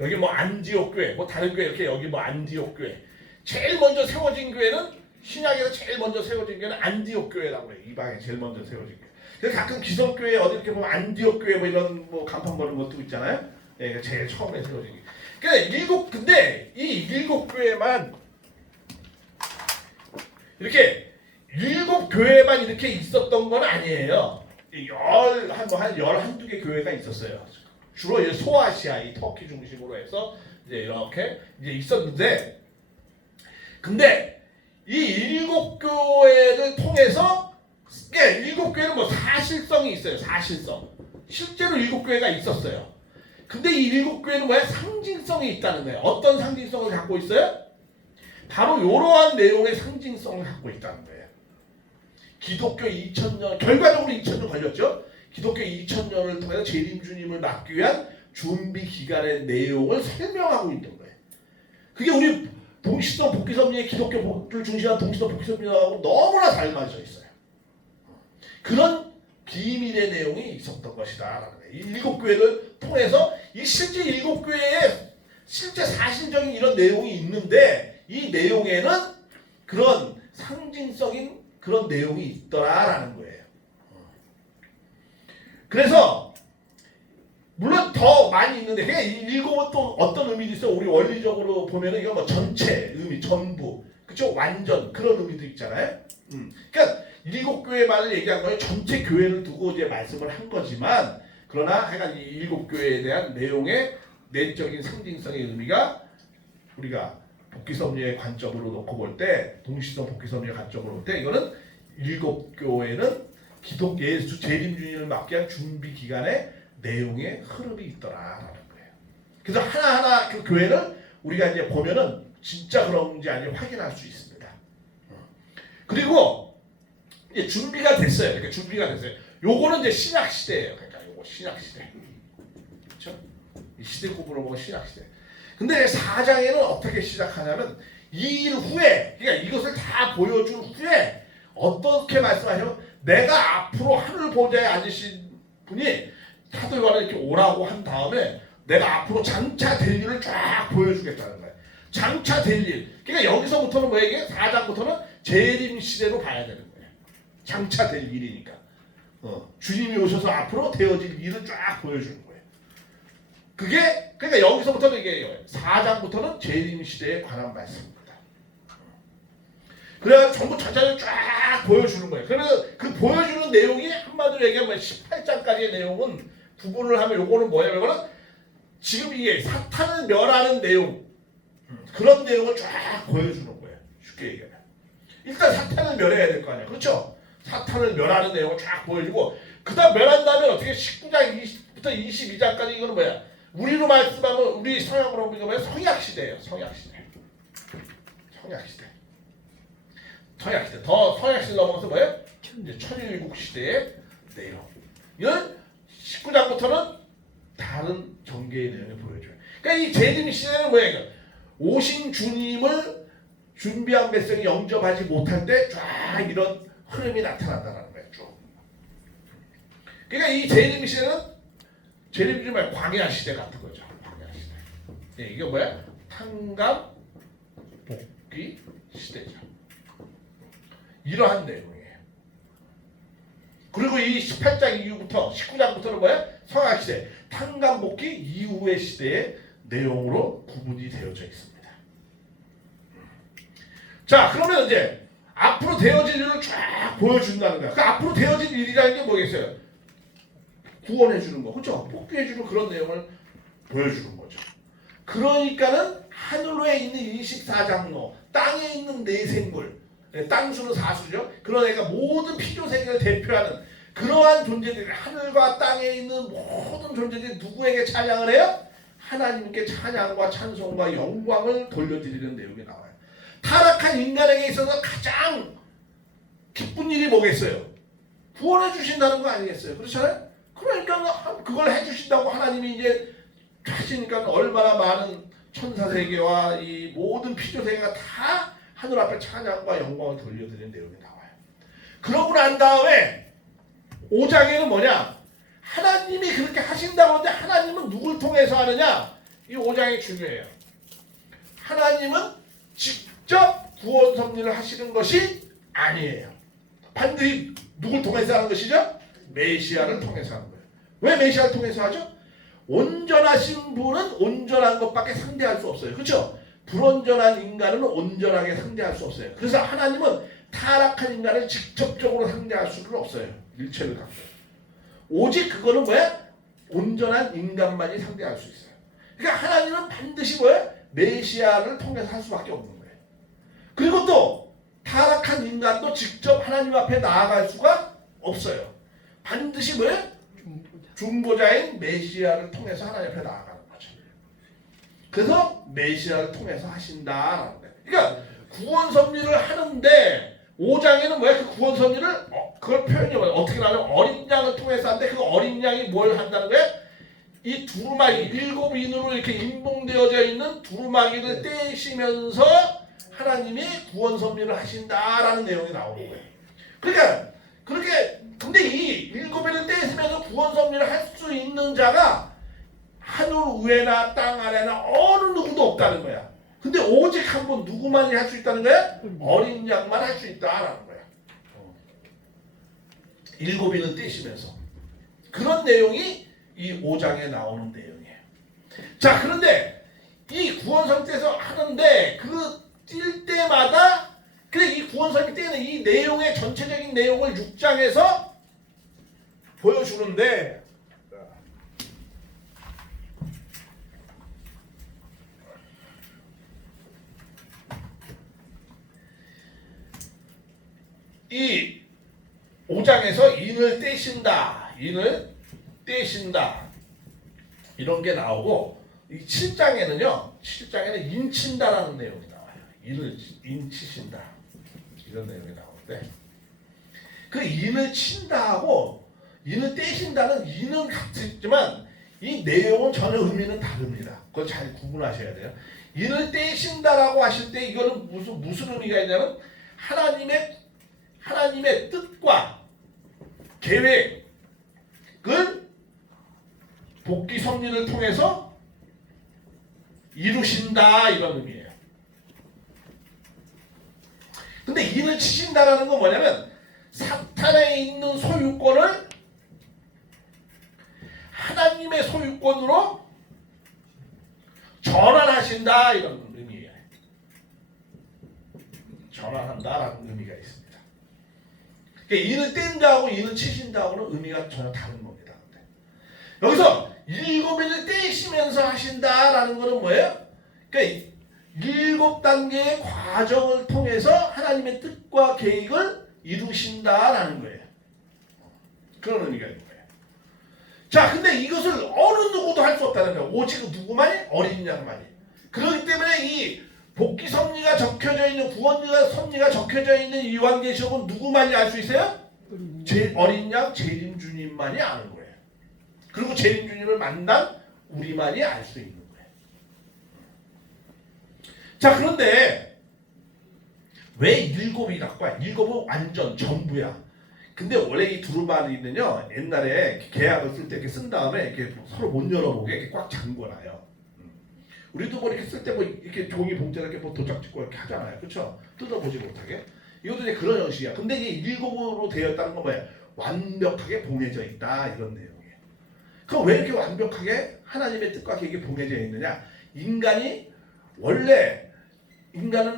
여기 뭐 안디옥 교회, 뭐 다른 교회 이렇게 여기 뭐 안디옥 교회. 제일 먼저 세워진 교회는 신약에서 제일 먼저 세워진 교회는 안디옥 교회라고 해요. 이방에 제일 먼저 세워진 교회. 그래서 가끔 기성교회 어디 이렇게 보면 안디옥 교회 뭐 이런 뭐 간판 보는 것도 있잖아요. 예, 제일 처음에 세워진 게. 그러니까 근데 이 7교회만 이렇게 7교회만 이렇게 있었던 건 아니에요. 한 11개 교회가 있었어요. 주로 이제 소아시아, 이 터키 중심으로 해서 이제 이렇게 이제 있었는데, 근데 이 7교회를 통해서, 그러니까 7교회는 뭐 사실성이 있어요. 사실성. 실제로 7교회가 있었어요. 근데 이 7교회는 뭐야? 상징성이 있다는 거예요. 어떤 상징성을 갖고 있어요? 바로 이러한 내용의 상징성을 갖고 있다는 거예요. 기독교 2000년, 결과적으로 2000년 걸렸죠. 기독교 2000년을 통해서 재림 주님을 맞기 위한 준비 기간의 내용을 설명하고 있는 거예요. 그게 우리 동시성 복귀섭리의 기독교를 중시한 동시성 복귀섭리하고 너무나 잘 맞아 있어요. 그런 비밀의 내용이 있었던 것이다. 이 7교회를 통해서 이 실제 7교회에 실제 사실적인 이런 내용이 있는데, 이 내용에는 그런 상징적인 그런 내용이 있더라라는 거예요. 그래서 물론 더 많이 있는데, 그냥 읽어보면 또 어떤 의미도 있어요. 우리 원리적으로 보면은 이거 뭐 전체 의미, 전부, 그쵸? 완전 그런 의미도 있잖아요. 그러니까 7교회만을 얘기한 거예요. 전체 교회를 두고 이제 말씀을 한 거지만, 그러나 하여간 이 7교회에 대한 내용의 내적인 상징성의 의미가 우리가 복귀섭리의 관점으로 놓고 볼 때, 동시성 복귀섭리의 관점으로 볼 때, 이거는 7교회는 기독 예수 재림 주님을 맞기 위한 준비 기간의 내용의 흐름이 있더라라는 거예요. 그래서 하나하나 그 교회는 우리가 이제 보면은 진짜 그런지 아닌지 확인할 수 있습니다. 그리고 이제 준비가 됐어요. 그러니까 준비가 됐어요. 요거는 이제 신약 시대예요. 그러니까 요거 신약 시대. 그렇죠? 이 시대 구분을 보면 신약 시대. 근데 4장에는 어떻게 시작하냐면, 이 일 후에, 그러니까 이것을 다 보여준 후에 어떻게 말씀하셔? 내가 앞으로 하늘 보좌에 앉으신 분이 사도 요한을 이렇게 오라고 한 다음에 내가 앞으로 장차 될 일을 쫙 보여주겠다는 거예요. 장차 될 일. 그러니까 여기서부터는 뭐예요? 4장부터는 재림 시대로 봐야 되는 거예요. 장차 될 일이니까. 주님이 오셔서 앞으로 되어질 일을 쫙 보여주는 거예요. 그게 그러니까 여기서부터는 이게 4장부터는 재림 시대에 관한 말씀입니다. 그래서 전부 전체를 쫙 보여주는 거예요. 그래서 그 보여주는 내용이 한마디로 얘기하면 18장까지의 내용은 구분을 하면 요거는 뭐예요? 요거는 지금 이게 사탄을 멸하는 내용, 그런 내용을 쫙 보여주는 거예요. 쉽게 얘기하면. 일단 사탄을 멸해야 될 거 아니야. 그렇죠? 사탄을 멸하는 내용을 쫙 보여주고, 그 다음 멸한 다음에 어떻게 19장 20부터 22장까지 이거는 뭐야? 우리로 말씀하면, 우리 성향으로 보면 뭐야? 성약시대예요. 성약시대. 성약시대. 성약시대. 더 성약시대 넘어가서 뭐예요? 이제 천일국 시대의 내용. 이건 19장부터는 다른 전개의 내용을 보여줘요. 그러니까 이 재림 시대는 뭐예요? 오신 주님을 준비한 백성이 영접하지 못할 때 쫙 이런 흐름이 나타난다는 거예요. 쭉. 그러니까 이 재림 시대는 재림 주말 광야 시대 같은 거죠. 광야 시대. 네, 이게 뭐야? 탕감 복귀 시대죠. 이러한 내용이에요. 그리고 이 18장 이후부터 19장부터는 뭐야? 성악 시대, 탕감 복귀 이후의 시대의 내용으로 구분이 되어져 있습니다. 자, 그러면 이제 앞으로 되어질 일을 쫙 보여준다는 거야. 그 앞으로 되어질 일이라는 게 뭐겠어요? 구원해주는 거, 그렇죠? 복귀해주는 그런 내용을 보여주는 거죠. 그러니까는 하늘에 있는 24장로, 땅에 있는 내생물, 땅수는 사수죠. 그런 애가 모든 피조세계를 대표하는 그러한 존재들이, 하늘과 땅에 있는 모든 존재들이 누구에게 찬양을 해요? 하나님께 찬양과 찬송과 영광을 돌려드리는 내용이 나와요. 타락한 인간에게 있어서 가장 기쁜 일이 뭐겠어요? 구원해 주신다는 거 아니겠어요? 그렇잖아요? 그러니까 그걸 해주신다고 하나님이 이제 하시니까 얼마나 많은 천사세계와 이 모든 피조세계가 다 하늘 앞에 찬양과 영광을 돌려드리는 내용이 나와요. 그러고 난 다음에 5장에는 뭐냐? 하나님이 그렇게 하신다고 하는데 하나님은 누굴 통해서 하느냐? 이 5장이 중요해요. 하나님은 직접 구원 섭리를 하시는 것이 아니에요. 반드시 누굴 통해서 하는 것이죠? 메시아를 통해서 하는 거예요. 왜 메시아를 통해서 하죠? 온전하신 분은 온전한 것밖에 상대할 수 없어요. 그렇죠? 불온전한 인간은 온전하게 상대할 수 없어요. 그래서 하나님은 타락한 인간을 직접적으로 상대할 수는 없어요. 일체를 갖고. 오직 그거는 뭐야? 온전한 인간만이 상대할 수 있어요. 그러니까 하나님은 반드시 뭐야? 메시아를 통해서 할 수밖에 없는 거예요. 그리고 또 타락한 인간도 직접 하나님 앞에 나아갈 수가 없어요. 반드시 뭐야? 중보자인 메시아를 통해서 하나님 앞에 나아가는 거죠. 그래서 메시아를 통해서 하신다라는 거예요. 그러니까 구원 섭리를 하는데 5장에는 뭐야? 그 구원 섭리를 그걸 표현이 뭐야? 어떻게 나면 어린 양을 통해서 하는데 그 어린 양이 뭘 한다는 거야? 이 두루마기 7인으로 이렇게 인봉되어져 있는 두루마기를 떼시면서 하나님이 구원 섭리를 하신다라는 내용이 나오는 거예요. 그러니까 그렇게 근데 이 7인을 떼시면서 구원 섭리를 할 수 있는 자가 하늘 위에나 땅 아래나 어느 누구도 없다는 거야. 근데 오직 한 분 누구만이 할 수 있다는 거야? 어린 양만 할 수 있다라는 거야. 7인을 떼시면서 그런 내용이 이 5장에 나오는 내용이에요. 자, 그런데 이 구원 섭리에서 하는데 그 뛸 때마다 그래 이 구원 섭리 때는 이 내용의 전체적인 내용을 6장에서 보여주는데 이 5장에서 인을 떼신다, 인을 떼신다 이런 게 나오고 이 7장에는 인친다라는 내용이 나와요. 인을 인치신다 이런 내용이 나오는데 그 인을 친다하고 인을 떼신다는 인은 같지만 이 내용은 전혀 의미는 다릅니다. 그걸 잘 구분하셔야 돼요. 인을 떼신다라고 하실 때 이거는 무슨 의미가 있냐면 하나님의 뜻과 계획을 복귀 섭리를 통해서 이루신다 이런 의미예요. 근데 인을 치신다라는 건 뭐냐면 사탄에 있는 소유권을 하나님의 소유권으로 전환하신다 이런 의미예요. 전환한다라는 의미가 있습니다. 그러니까 인을 뗀다하고 인을 치신다하고는 의미가 전혀 다른 겁니다. 여기서 7인을 떼시면서 하신다라는 것은 뭐예요? 그러니까 7단계의 과정을 통해서 하나님의 뜻과 계획을 이루신다라는 거예요. 그런 의미가 있는 거예요. 자, 근데 이것을 어느 누구도 할 수 없다는 거예요. 오직 누구만이? 어린 양만이. 그렇기 때문에 이 복귀 섭리가 적혀져 있는 구원과 섭리가 적혀져 있는 요한계시록은 누구만이 알 수 있어요? 어린 양 재림 주님만이 아는 거예요. 그리고 재림 주님을 만난 우리만이 알 수 있는 거예요. 자, 그런데 왜 7이라고 봐? 7은 완전 전부야. 근데 원래 이 두루마리는요, 옛날에 계약을 쓸 때 이렇게 쓴 다음에 이렇게 서로 못 열어보게 이렇게 꽉 잠궈놔요. 우리도 뭐 이렇게 쓸 때 뭐 이렇게 종이 봉투에 이렇게 뭐 도장 찍고 이렇게 하잖아요. 그렇죠? 뜯어보지 못하게. 이것도 이제 그런 형식이야. 근데 이게 7으로 되어 있다는 건 뭐예요? 완벽하게 봉해져 있다 이런 내용이에요. 그럼 왜 이렇게 완벽하게 하나님의 뜻과 계획이 봉해져 있느냐? 인간은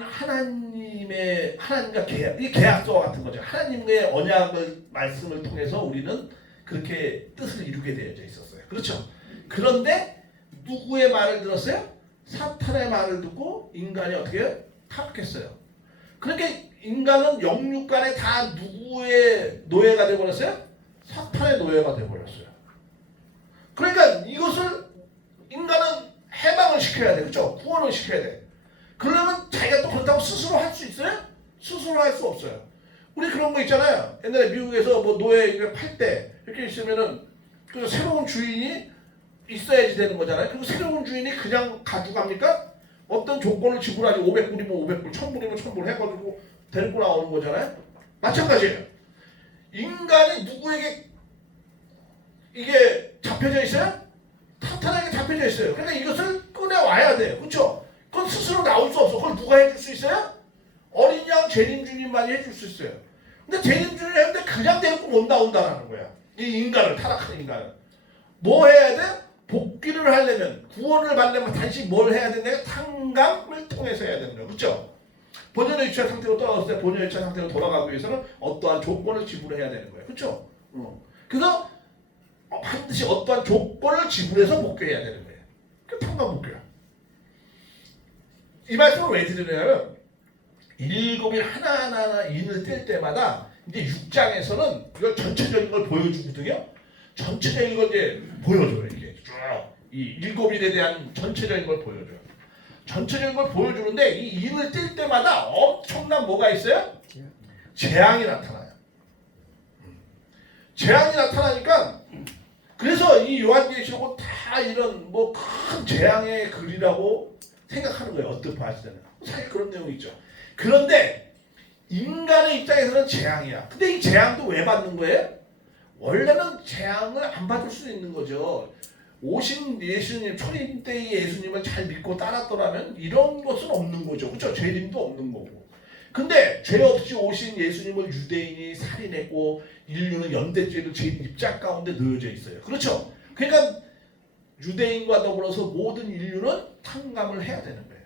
하나님과 계약, 이 계약서와 같은 거죠. 하나님의 언약을 말씀을 통해서 우리는 그렇게 뜻을 이루게 되어져 있었어요. 그렇죠? 그런데 누구의 말을 들었어요? 사탄의 말을 듣고 인간이 어떻게 해요? 타락했어요. 그러니까 인간은 영육간에 다 누구의 노예가 되어버렸어요? 사탄의 노예가 되어버렸어요. 그러니까 이것을 인간은 해방을 시켜야 돼. 그렇죠? 구원을 시켜야 돼. 그러면 자기가 또 그렇다고 스스로 할 수 있어요? 스스로 할 수 없어요. 우리 그런 거 있잖아요. 옛날에 미국에서 뭐 노예 팔 때 이렇게 있으면은 그 새로운 주인이 있어야지 되는 거잖아요. 그리고 새로운 주인이 그냥 가져갑니까? 어떤 조건을 지불하지 500불이면 500불, 1000불이면 1000불 해가지고 데리고 나오는 거잖아요. 마찬가지예요. 인간이 누구에게 이게 잡혀져 있어요? 타탄에게 잡혀져 있어요. 그러니까 이것을 끝내 와야 돼. 그렇죠? 그건 스스로 나올 수 없어. 그걸 누가 해줄 수 있어요? 어린 양 재림주님만이 해줄 수 있어요. 근데 재림주님 했는데 그냥 데리고 못 나온다라는 거야. 이 인간을, 타락한 인간을. 뭐 해야 돼? 복귀를 하려면, 구원을 받려면 다시 뭘 해야 되냐? 탕감을 통해서 해야 되는 거야. 그렇죠? 본연의 유치한 상태로 돌아왔을 때 본연의 유치한 상태로 돌아가기 위해서는 어떠한 조건을 지불해야 되는 거예요. 그렇죠? 그래서 반드시 어떠한 조건을 지불해서 복귀해야 되는 거예요. 그 탕감 복귀야. 이 말씀을 왜 드리냐면 일곱일 하나하나 인을 뗄 때마다 이제 6장에서는 그걸 전체적인 걸 보여주거든요. 전체적인 걸 이제 보여줘요. 이게 쭉 이 일곱일에 대한 전체적인 걸 보여줘요. 전체적인 걸 보여주는데 이 인을 뗄 때마다 엄청난 뭐가 있어요? 재앙이 나타나요. 재앙이 나타나니까 그래서 이 요한계시록은 다 이런 뭐 큰 재앙의 글이라고 생각하는 거예요. 어떤 바시잖아요. 사실 그런 내용이 있죠. 그런데 인간의 입장에서는 재앙이야. 근데 이 재앙도 왜 받는 거예요? 원래는 재앙을 안 받을 수 있는 거죠. 오신 예수님, 초림 때의 예수님을 잘 믿고 따랐더라면 이런 것은 없는 거죠. 그렇죠? 죄림도 없는 거고. 근데 죄 없이 오신 예수님을 유대인이 살인했고 인류는 연대죄로 죄 입장 가운데 놓여져 있어요. 그렇죠? 그러니까 유대인과 더불어서 모든 인류는 탕감을 해야 되는 거예요.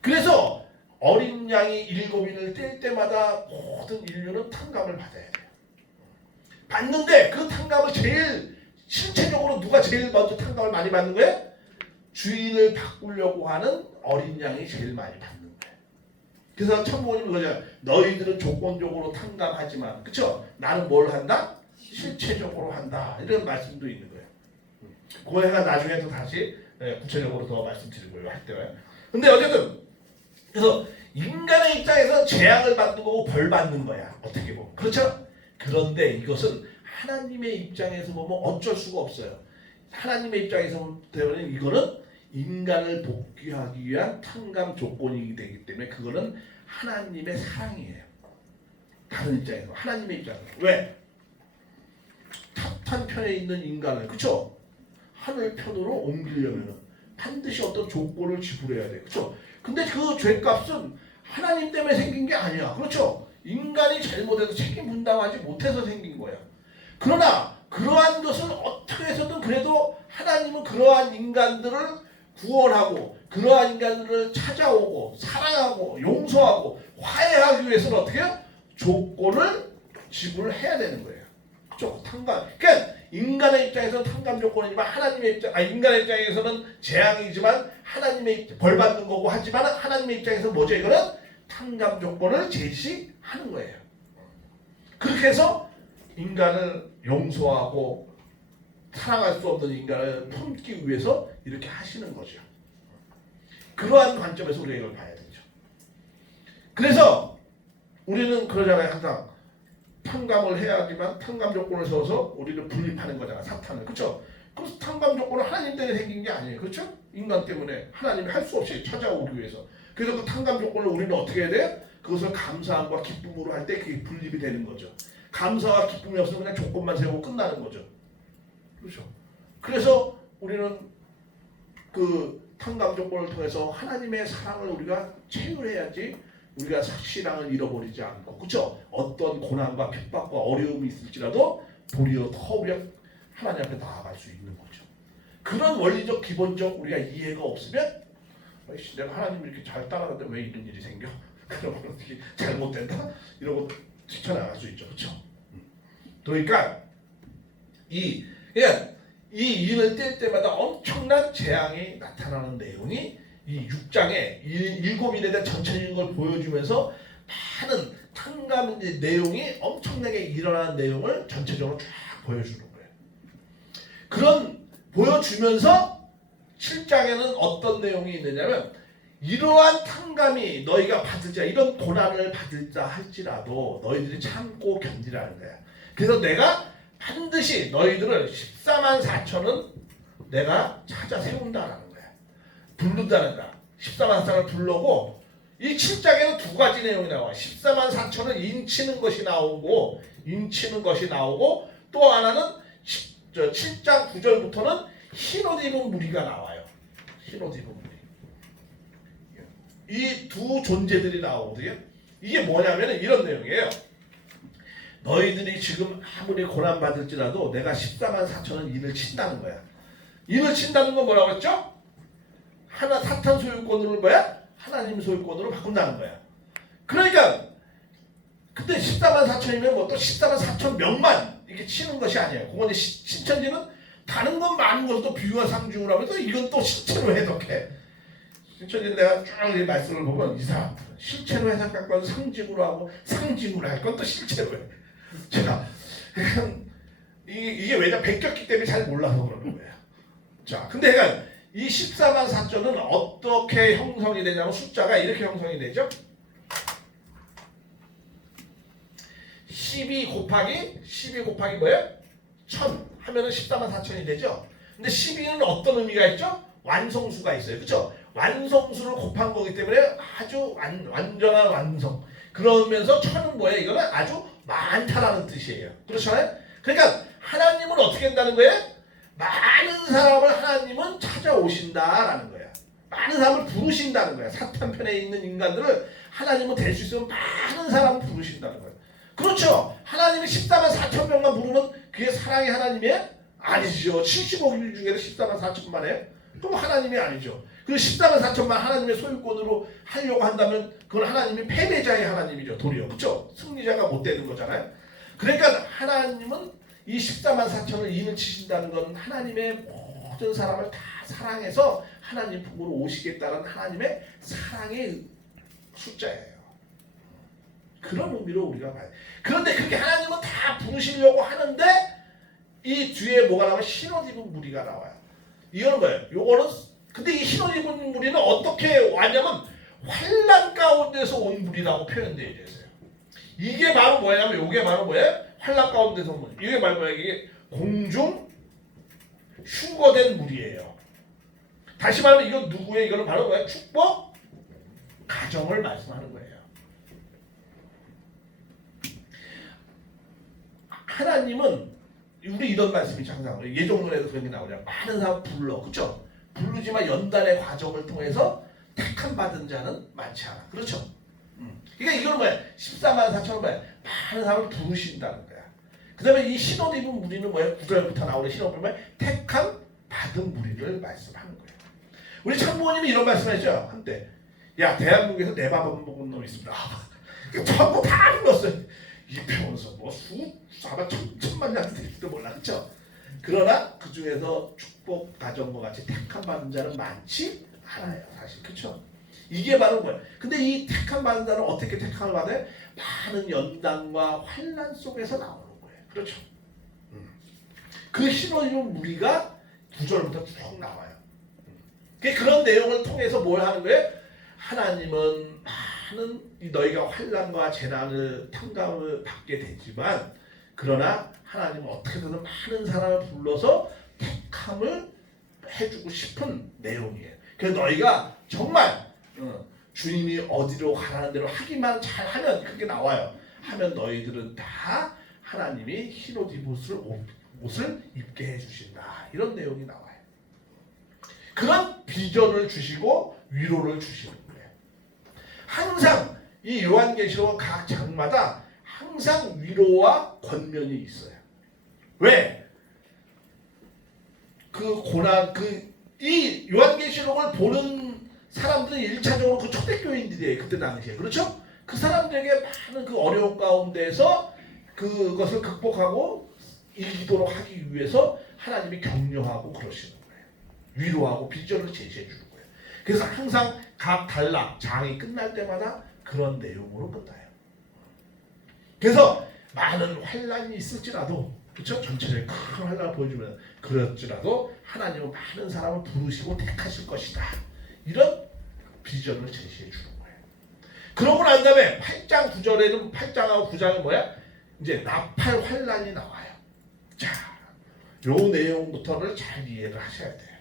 그래서 어린 양이 일곱인을 뗄 때마다 모든 인류는 탕감을 받아야 돼요. 받는데 그 탕감을 제일 신체적으로 누가 제일 먼저 탕감을 많이 받는 거예요? 주인을 바꾸려고 하는 어린 양이 제일 많이 받는 거예요. 그래서 천부모님 그거잖아요. 너희들은 조건적으로 탕감하지만, 그쵸? 나는 뭘 한다? 실체적으로 한다. 이런 말씀도 있는 거예요. 그거가 나중에 또 다시 구체적으로 더 말씀드리고요. 할 때요. 근데 어쨌든 그래서 인간의 입장에서 재앙을 받는 거고 벌 받는 거야. 어떻게 보면. 그렇죠? 그런데 이것은 하나님의 입장에서 보면 어쩔 수가 없어요. 하나님의 입장에서 보면 이거는 인간을 복귀하기 위한 탕감 조건이 되기 때문에 그거는 하나님의 사랑이에요. 다른 입장에서. 하나님의 입장에서. 왜? 탓한 편에 있는 인간을, 그쵸? 하늘 편으로 옮기려면 반드시 어떤 조건을 지불해야 돼. 그쵸? 근데 그 죄값은 하나님 때문에 생긴 게 아니야. 그렇죠? 인간이 잘못해서 책임 분담하지 못해서 생긴 거야. 그러나 그러한 것은 어떻게 해서든 그래도 하나님은 그러한 인간들을 구원하고 그러한 인간들을 찾아오고 사랑하고 용서하고 화해하기 위해서는 어떻게 해요? 조건을 지불해야 되는 거예요. 그렇죠? 탕감. 그러니까 인간의 입장에서는 탕감 조건이지만 하나님의 인간의 입장에서는 재앙이지만 하나님의 벌 받는 거고 하지만 하나님의 입장에서 뭐죠? 이거는 탕감 조건을 제시하는 거예요. 그렇게 해서 인간을 용서하고 사랑할 수 없는 인간을 품기 위해서 이렇게 하시는 거죠. 그러한 관점에서 우리가 이걸 봐야 되죠. 그래서 우리는 그러잖아요. 항상 탕감을 해야지만 탕감 조건을 세워서 우리를 분립하는 거잖아. 사탄을. 그렇죠? 그래서 탕감 조건은 하나님 때문에 생긴 게 아니에요. 그렇죠? 인간 때문에 하나님이 할 수 없이 찾아오기 위해서. 그래서 그 탕감 조건을 우리는 어떻게 해야 돼요? 그것을 감사함과 기쁨으로 할 때 그게 분립이 되는 거죠. 감사와 기쁨이 없으면 그냥 조건만 세우고 끝나는 거죠. 그렇죠? 그래서 우리는 그 탕감 조건을 통해서 하나님의 사랑을 우리가 체휼해야지 우리가 신앙을 잃어버리지 않고, 그렇죠? 어떤 고난과 핍박과 어려움이 있을지라도 도리어 더 우리가 하나님 앞에 나아갈 수 있는 거죠. 그런 원리적 기본적 우리가 이해가 없으면 내가 하나님을 이렇게 잘 따라가는데 왜 이런 일이 생겨? 그러면 어떻게 잘못된다? 이러고 뛰쳐나갈 수 있죠. 그렇죠? 그러니까 이 인을 뗄 때마다 엄청난 재앙이 나타나는 내용이 이 6장에 일곱인에 대한 전체적인 걸 보여주면서 많은 탕감 내용이 엄청나게 일어나는 내용을 전체적으로 쫙 보여주는 거예요. 그런 보여주면서 7장에는 어떤 내용이 있느냐면 이러한 탕감이 너희가 받을자 이런 고난을 받을자 할지라도 너희들이 참고 견디라는 거야. 그래서 내가 반드시 너희들을 14만 4천은 내가 찾아 세운다라는 거야. 부른다는 거야. 14만 4천을 부르고 이 7장에는 두 가지 내용이 나와. 14만 4천을 인치는 것이 나오고 또 하나는 7장 9절부터는 흰옷 입은 무리가 나와요. 히노디브 무리. 이 두 존재들이 나오거든요. 이게 뭐냐면 이런 내용이에요. 너희들이 지금 아무리 고난받을지라도 내가 14만 4천원 인을 친다는 거야. 인을 친다는 건 뭐라고 했죠? 하나 사탄 소유권으로 뭐야? 하나님 소유권으로 바꾼다는 거야. 그러니까 근데 14만 4천이면 뭐 또 14만 4천 명만 이렇게 치는 것이 아니에요. 그거는 신천지는 다른 건 많은 것도 비유와 상징을 하면서 이건 또 실체로 해석해. 신천지 내가 쭉 이 말씀을 보면 이상한 실체로 해석할 건 상징으로 하고 상징으로 할 건 또 실체로 해. 자, 이게 왜냐 베꼈기 때문에 잘 몰라서 그러는 거예요. 자, 근데 그러니까 이 14만 4천은 어떻게 형성이 되냐면 숫자가 이렇게 형성이 되죠. 12 곱하기 뭐예요? 1000 하면은 14만 4천이 되죠. 근데 12는 어떤 의미가 있죠? 완성수가 있어요. 그렇죠? 완성수를 곱한 거기 때문에 아주 완전한 완성. 그러면서 1000은 뭐예요? 이거는 아주 많다라는 뜻이에요. 그렇잖아요? 그러니까 하나님은 어떻게 한다는 거예요? 많은 사람을 하나님은 찾아오신다라는 거야. 많은 사람을 부르신다는 거야. 사탄 편에 있는 인간들을 하나님은 될 수 있으면 많은 사람을 부르신다는 거야. 그렇죠. 하나님이 14만 4천 명만 부르면 그게 사랑의 하나님이에요? 아니죠. 75일 중에서 14만 4천만 해요? 그럼 하나님이 아니죠. 그 14만 4천만 하나님의 소유권으로 하려고 한다면 그건 하나님이 패배자의 하나님이죠. 도리어. 그렇죠? 승리자가 못 되는 거잖아요. 그러니까 하나님은 이 14만 4천을 인을 치신다는 건 하나님의 모든 사람을 다 사랑해서 하나님 품으로 오시겠다는 하나님의 사랑의 숫자예요. 그런 의미로 우리가 봐요. 그런데 그렇게 하나님은 다 부르시려고 하는데 이 뒤에 뭐가 나와요? 흰옷 입은 무리가 나와요. 이거는 뭐예요? 요거는 근데 이 흰옷 입은 무리는 어떻게 왔냐면 환난 가운데서 온 무리라고 표현되어 있어요. 이게 바로 뭐냐면 이게 바로 뭐예요? 환난 가운데서 온 무리. 이게 바로 뭐예요? 이게 공중 휴거된 무리예요. 다시 말하면 이건 누구의 이거는 바로 뭐예요? 축복 가정을 말씀하는 거예요. 하나님은 우리 이런 말씀이 항상 예정론에도 그런 게 나오냐. 많은 사람 불러. 그렇죠? 부르지만 연단의 과정을 통해서 택함 받은 자는 많지 않아. 그렇죠? 그러니까 이거는 뭐야? 14만 4천은 뭐야? 많은 사람을 부르신다는 거야. 그 다음에 이 흰옷 입은 무리는 뭐야? 9절부터 나오는 흰옷 입은 뭐야? 택함 받은 무리를 말씀하는 거예요. 우리 참부모님이 이런 말씀했죠. 한때. 야, 대한민국에서 내 밥 안 먹은 놈 있습니다. 전부 다 불렀어요. 이평원서 뭐 아마 천만 년 될지도 몰라. 그렇죠? 그러나 그 중에서 축복 가정과 같이 택함 받은 자는 많지 않아요. 사실. 그렇죠? 이게 바로 뭐예요? 근데 이 택함 받은 자는 어떻게 택함을 받아요? 많은 연단과 환난 속에서 나오는 거예요. 그렇죠? 그 흰옷 입은 무리가 9절부터 쭉 나와요. 그런 내용을 통해서 뭘 하는 거예요? 하나님은 많은 너희가 환난과 재난을 탕감을 받게 되지만 그러나 하나님은 어떻게든 많은 사람을 불러서 택함을 해주고 싶은 내용이에요. 그래서 너희가 정말 주님이 어디로 가라는 대로 하기만 잘하면 그게 나와요. 하면 너희들은 다 하나님이 흰옷 옷을 입게 해주신다. 이런 내용이 나와요. 그런 비전을 주시고 위로를 주시는 거예요. 항상 이 요한계시록 각 장마다 항상 위로와 권면이 있어요. 왜? 그 고난, 이 요한계시록을 보는 사람들은 1차적으로 그 초대교인들이에요. 그때 당시에. 그렇죠? 그 사람들에게 많은 그 어려움 가운데서 그것을 극복하고 이기도록 하기 위해서 하나님이 격려하고 그러시는 거예요. 위로하고 비전을 제시해 주는 거예요. 그래서 항상 각 단락, 장이 끝날 때마다 그런 내용으로 끝나요. 그래서 많은 환난이 있을지라도 그렇죠? 전체적인 큰 환난을 보여주면 그럴지라도 하나님은 많은 사람을 부르시고 택하실 것이다. 이런 비전을 제시해 주는 거예요. 그러고 난 다음에 8장 9절에는 8장하고 9장은 뭐야? 이제 나팔 환난이 나와요. 자, 요 내용부터를 잘 이해를 하셔야 돼요.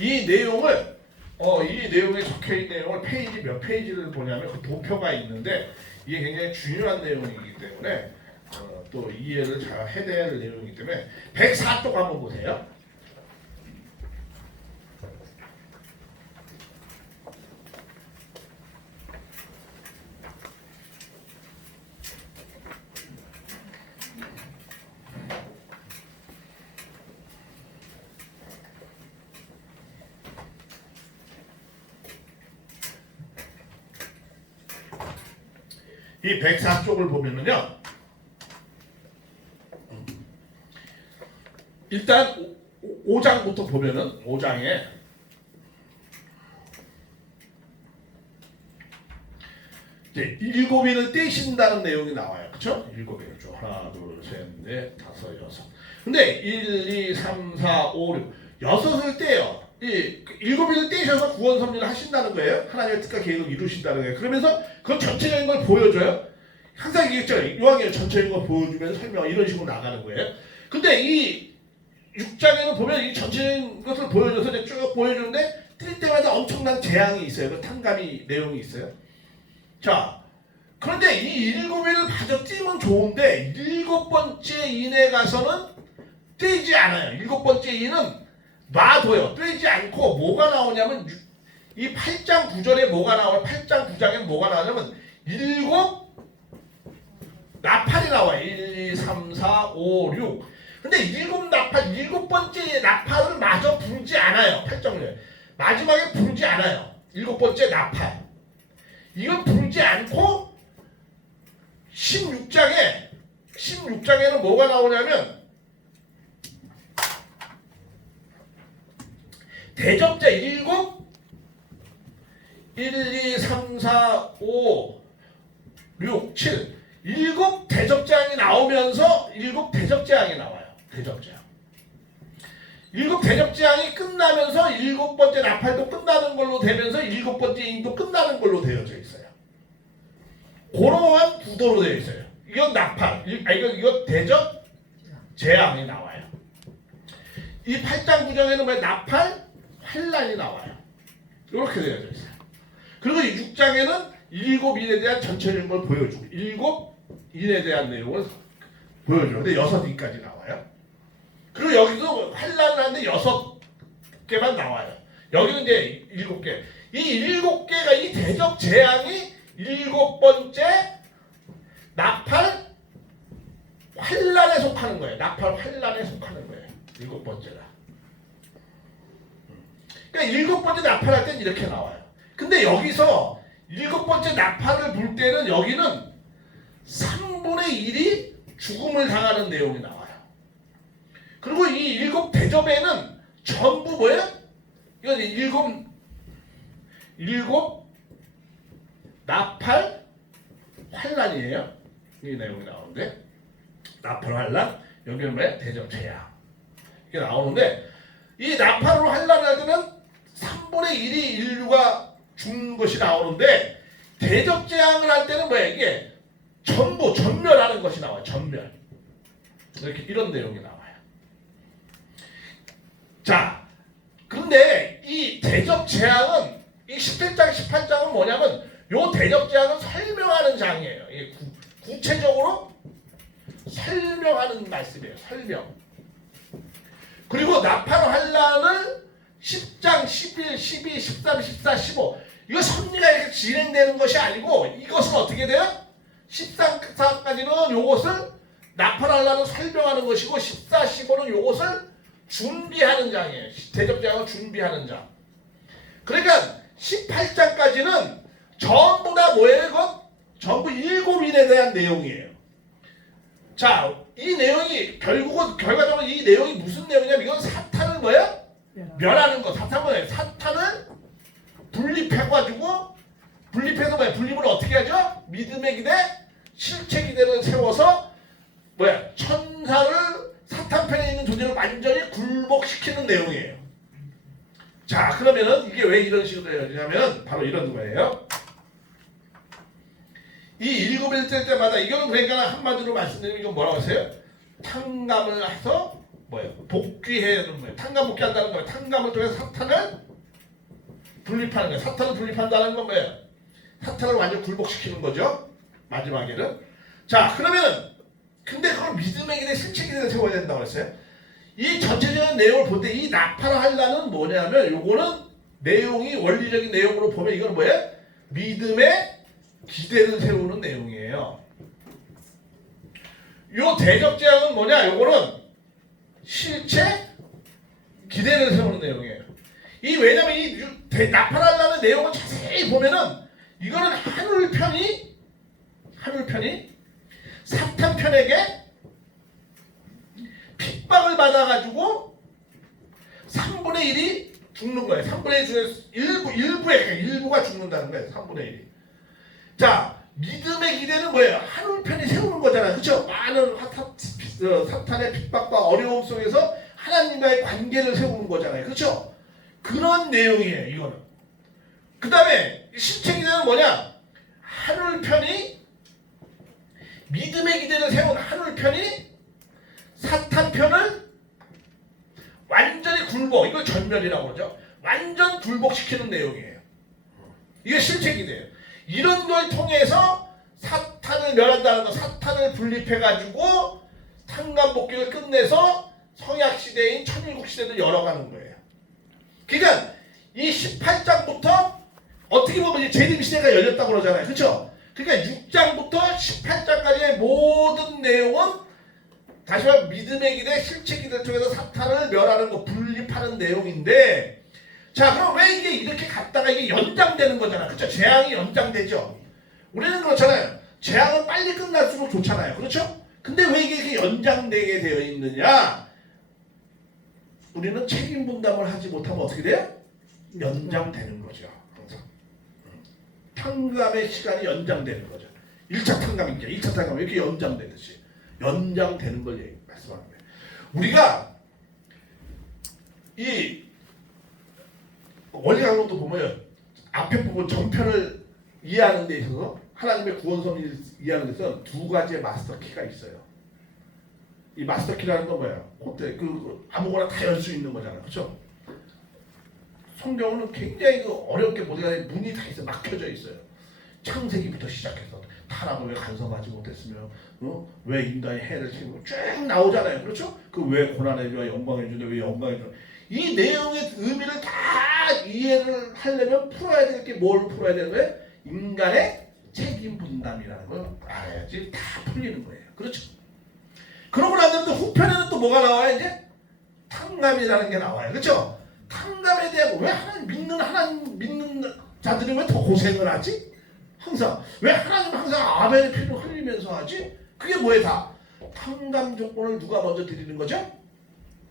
이 내용을 이 내용에 적혀있는 내용을 페이지 몇 페이지를 보냐면 그 도표가 있는데 이게 굉장히 중요한 내용이기 때문에 또 이해를 잘 해야 될 내용이기 때문에 104쪽 한번 보세요. 이 104쪽을 보면은요. 일단 5장부터 보면은 5장에 이제 7인을 떼신다는 내용이 나와요. 그쵸? 7인을 쭉 하나, 둘, 셋, 넷, 다섯, 여섯. 근데 1, 2, 3, 4, 5, 6 여섯을 떼요. 이 7인을 떼셔서 구원 섭리를 하신다는 거예요. 하나님의 뜻과 계획을 이루신다는 거예요. 그러면서 그 전체적인 걸 보여줘요. 항상 얘기했죠. 요한계시록 전체적인 걸 보여주면서 설명 이런 식으로 나가는 거예요. 근데 이 6장에는 보면 이 전체적인 것을 보여줘서 이제 쭉 보여주는데 뛸 때마다 엄청난 재앙이 있어요. 그 탕감이 내용이 있어요. 자, 그런데 이 7인을 마저 띄면 좋은데 7번째 인에 가서는 떼지 않아요. 7번째 인은 놔둬요. 떼지 않고 뭐가 나오냐면 이 8장 9절에 뭐가 나와요? 8장 9장에 뭐가 나오냐면 7 나팔이 나와요. 1, 2, 3, 4, 5, 6. 근데 7 나팔, 7번째 나팔을 마저 불지 않아요. 8장에. 마지막에 불지 않아요. 7번째 나팔. 이건 불지 않고 16장에는 뭐가 나오냐면 대접자 7 1, 2, 3, 4, 5, 6, 7 7 대접장이 나오면서 7 대접장이 나와요. 대접장. 7 대접장이 끝나면서 7번째 나팔도 끝나는 걸로 되면서 7번째 인도 끝나는 걸로 되어져 있어요. 그러한 구도로 되어 있어요. 이건 나팔, 이건 대접 재앙이 나와요. 이 8장 9장에는 왜 나팔, 환란이 나와요. 이렇게 되어져 있어요. 그리고 이 6장에는 7인에 대한 전체적인 걸 보여주고 7인에 대한 내용을 보여줘요. 근데 6인까지 나와요. 그리고 여기도 환란을 하는데 6개만 나와요. 여기는 이제 7개. 이 7개가 이 대적 재앙이 7번째 나팔 환란에 속하는 거예요. 나팔 환란에 속하는 거예요. 7번째가. 그러니까 7번째 나팔할 땐 이렇게 나와요. 근데 여기서 7번째 나팔을 불 때는 여기는 3분의 1이 죽음을 당하는 내용이 나와요. 그리고 이 7 대접에는 전부 뭐예요? 이건 7 나팔 환란이에요. 이 내용이 나오는데 나팔 환란, 여기는 왜? 대접 재앙. 이게 나오는데 이 나팔로 환란을 할 때는 3분의 1이 인류가 죽는 것이 나오는데 대접 재앙을 할 때는 뭐예요? 이게 전부 전멸하는 것이 나와요. 전멸. 이렇게 이런 내용이 나와요. 자, 그런데 이 대접 재앙은 이 17장, 18장은 뭐냐면 요 대접 재앙은 설명하는 장이에요. 이게 구체적으로 설명하는 말씀이에요. 설명. 그리고 나팔 환란을 10장, 11, 12, 13, 14, 15 이거 섭리가 이렇게 진행되는 것이 아니고 이것은 어떻게 돼요? 13까지는 요것을 나팔 환란을 설명하는 것이고 14, 15는 요것을 준비하는 장이에요. 대접장을 준비하는 장. 그러니까 18장까지는 전부 다 뭐예요? 이건 전부 7인에 대한 내용이에요. 자, 이 내용이 결국은 결과적으로 이 내용이 무슨 내용이냐면 이건 사탄을 뭐예요? 멸하는 거. 사탄은 뭐예요? 사탄을 분립해가지고 분립해서 뭐예요? 분립을 어떻게 하죠? 믿음의 기대, 실체 기대를 세워서 뭐야? 천사를 사탄 편에 있는 존재를 완전히 굴복시키는 내용이에요. 자, 그러면은 이게 왜 이런 식으로 되냐면 바로 이런 거예요. 이 7일 뗄 때마다 이거는 그러니까 한마디로 말씀드리면 이건 뭐라고 했어요? 탕감을 해서 뭐예요? 복귀해야 되는 거예요. 탕감 복귀한다는 거예요. 탕감을 통해서 사탄을 분립하는 거예요. 사탄을 분립한다는 건 뭐예요? 사탄을 완전 굴복시키는 거죠. 마지막에는. 자, 그러면은 근데 그걸 믿음의 길에 실체 길에 세워야 된다고 했어요. 이 전체적인 내용을 볼 때 이 나팔을 하려는 뭐냐면 요거는 내용이 원리적인 내용으로 보면 이건 뭐예요? 믿음의 기대를 세우는 내용이에요. 요 대적제약은 뭐냐? 요거는 실체 기대를 세우는 내용이에요. 이 왜냐면 이 나팔하려는 내용을 자세히 보면은 이거는 하늘편이 사탄 편에게 핍박을 받아가지고 3분의 1이 죽는 거예요. 3분의 1 중에 일부가 죽는다는 거예요. 3분의 1이. 자, 믿음의 기대는 뭐예요? 하늘편이 세우는 거잖아요. 그렇죠? 많은 사탄의 핍박과 어려움 속에서 하나님과의 관계를 세우는 거잖아요. 그렇죠? 그런 내용이에요. 이거는. 그 다음에 실체 기대는 뭐냐? 하늘편이 믿음의 기대를 세운 하늘편이 사탄 편을 완전히 굴복, 이걸 전멸이라고 그러죠. 완전 굴복시키는 내용이에요. 이게 실체 기대예요. 이런 걸 통해서 사탄을 멸한다는 거, 사탄을 분립해가지고 탕감복귀를 끝내서 성약시대인 천일국시대를 열어가는 거예요. 그러니까 이 18장부터 어떻게 보면 이제 재림시대가 열렸다고 그러잖아요. 그렇죠? 그러니까 6장부터 18장까지의 모든 내용은 다시 말해 믿음의 길에 실체 기대를 통해서 사탄을 멸하는 거, 분립하는 내용인데, 자, 그럼 왜 이게 이렇게 갔다가 이게 연장되는 거잖아. 그렇죠? 재앙이 연장되죠. 우리는 그렇잖아요. 재앙은 빨리 끝날수록 좋잖아요. 그렇죠? 근데 왜 이게 이렇게 연장되게 되어 있느냐? 우리는 책임 분담을 하지 못하면 어떻게 돼요? 연장되는 거죠. 항상. 탕감의 시간이 연장되는 거죠. 1차 탕감이죠. 2차 탕감 이렇게 연장되듯이. 연장되는 걸 말씀하는 거예요. 우리가 이 원리 강론도 보면 앞에 부분 전편을 이해하는 데 있어서 하나님의 구원선을 이해하는 데 있어서 두 가지의 마스터 키가 있어요. 이 마스터 키라는 건 뭐예요? 그때 아무거나 다 열 수 있는 거잖아요. 그렇죠? 성경은 굉장히 어렵게 보니까 문이 다 있어요. 막혀져 있어요. 창세기부터 시작해서 타락을 왜 간섭하지 못했으며, 왜 인간이 해를 치고 쭉 나오잖아요. 그렇죠? 그 왜 고난의 주와 영광의 주인데 왜 영광의 주? 이 내용의 의미를 다 이해를 하려면 풀어야 될 게 뭘 풀어야 되는 거예요? 인간의 책임 분담이라는 걸 알아야지 다 풀리는 거예요. 그렇죠? 그러고 나면 또 후편에는 또 뭐가 나와요? 이제 탕감이라는 게 나와요. 그렇죠? 탕감에 대한 왜 하나님 믿는 자들이 왜 더 고생을 하지? 항상 왜 하나님 항상 아벨의 피를 흘리면서 하지? 그게 뭐예요? 다 탕감 조건을 누가 먼저 드리는 거죠?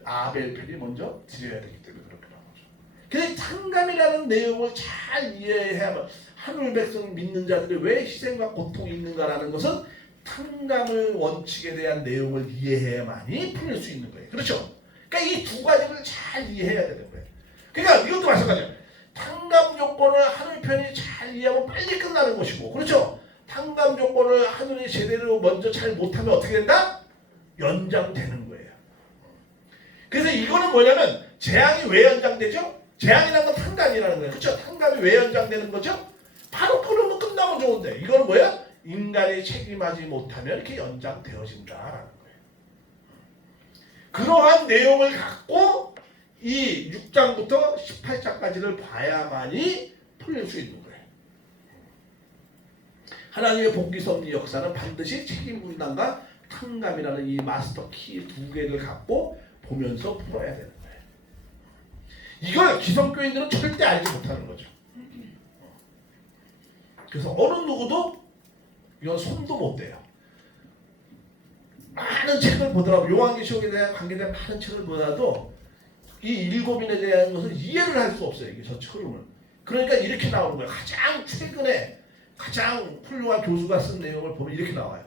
아벨 편이 먼저 드려야 되기 때문에 그렇게 나온 거죠. 그래서 탕감이라는 내용을 잘 이해해야만 하늘 백성 믿는 자들이 왜 희생과 고통이 있는가라는 것은 탕감의 원칙에 대한 내용을 이해해야만이 풀릴 수 있는 거예요. 그렇죠? 그러니까 이 두 가지를 잘 이해해야 되는 거예요. 그러니까 이것도 마찬가지예요. 탕감 조건을 하늘편이 잘 이해하면 빨리 끝나는 것이고, 그렇죠? 탕감 조건을 하늘이 제대로 먼저 잘 못하면 어떻게 된다? 연장되는 거예요. 그래서 이거는 뭐냐면 재앙이 왜 연장되죠? 재앙이라는 건 탕감이라는 거예요. 그렇죠? 탕감이 왜 연장되는 거죠? 바로 그러면 끝나면 좋은데 이거는 뭐야? 인간이 책임하지 못하면 이렇게 연장되어진다라는 거예요. 그러한 내용을 갖고 이 6장부터 18장까지를 봐야만이 풀릴 수 있는 거예요. 하나님의 복귀 섭리 역사는 반드시 책임 분담과 탕감이라는 이 마스터 키 두 개를 갖고 보면서 풀어야 되는 거예요. 이걸 기성교인들은 절대 알지 못하는 거죠. 그래서 어느 누구도 이건 손도 못 대요. 많은 책을 보더라도 요한계시록에 대한 관계된 많은 책을 보더라도 이 일곱인에 대한 것을 이해를 할 수 없어요. 이게 저 흐름을. 그러니까 이렇게 나오는 거예요. 가장 최근에 가장 훌륭한 교수가 쓴 내용을 보면 이렇게 나와요.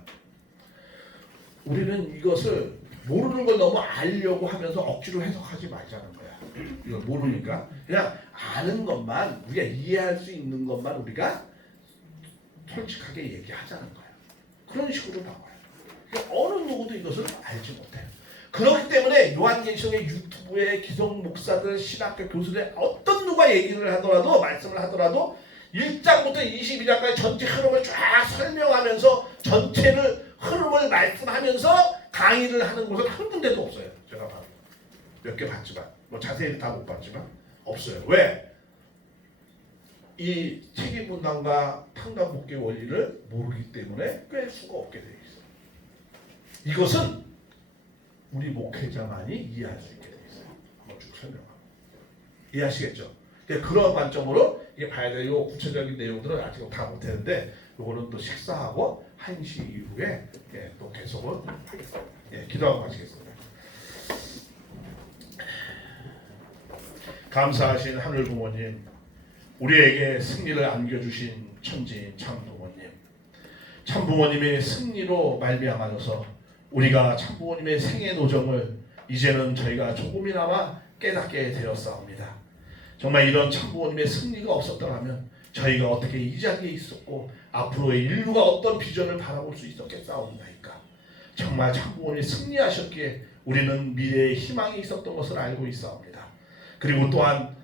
우리는 이것을 모르는 걸 너무 알려고 하면서 억지로 해석하지 말자는 거야. 이걸 모르니까 그냥 아는 것만 우리가 이해할 수 있는 것만 우리가 솔직하게 얘기하자는 거예요. 그런 식으로 나와요. 그러니까 어느 누구도 이것을 알지 못해요. 그렇기 때문에 요한계시록의 정부의 기성 목사들, 신학교 교수들 어떤 누가 얘기를 하더라도 말씀을 하더라도 1장부터 22장까지 전체 흐름을 쫙 설명하면서 전체를 흐름을 말씀하면서 강의를 하는 곳은 한 군데도 없어요. 제가 봐도 몇 개 봤지만 뭐 자세히 다 못 봤지만 없어요. 왜? 이 책임 분담과 탕감 복귀 원리를 모르기 때문에 꿰 수가 없게 되어 있어요. 이것은 우리 목회자만이 이해할 수 있게 되어 있어요. 한번 쭉 설명하고 이해하시겠죠? 그런 관점으로 이게 봐야 돼요. 요 구체적인 내용들은 아직 다 못했는데 요거는 또 식사하고 1시 이후에 또 계속을 하겠습니다. 기도하고 마치겠습니다. 감사하신 하늘 부모님, 우리에게 승리를 안겨주신 천지인 참부모님, 참부모님의 승리로 말미암아서 우리가 참부모님의 생애 노정을 이제는 저희가 조금이나마 깨닫게 되었사옵니다. 정말 이런 참부모님의 승리가 없었더라면 저희가 어떻게 이 자리에 있었고 앞으로의 인류가 어떤 비전을 바라볼 수 있었겠사옵나이까. 정말 참부모님이 승리하셨기에 우리는 미래의 희망이 있었던 것을 알고 있사옵니다. 그리고 또한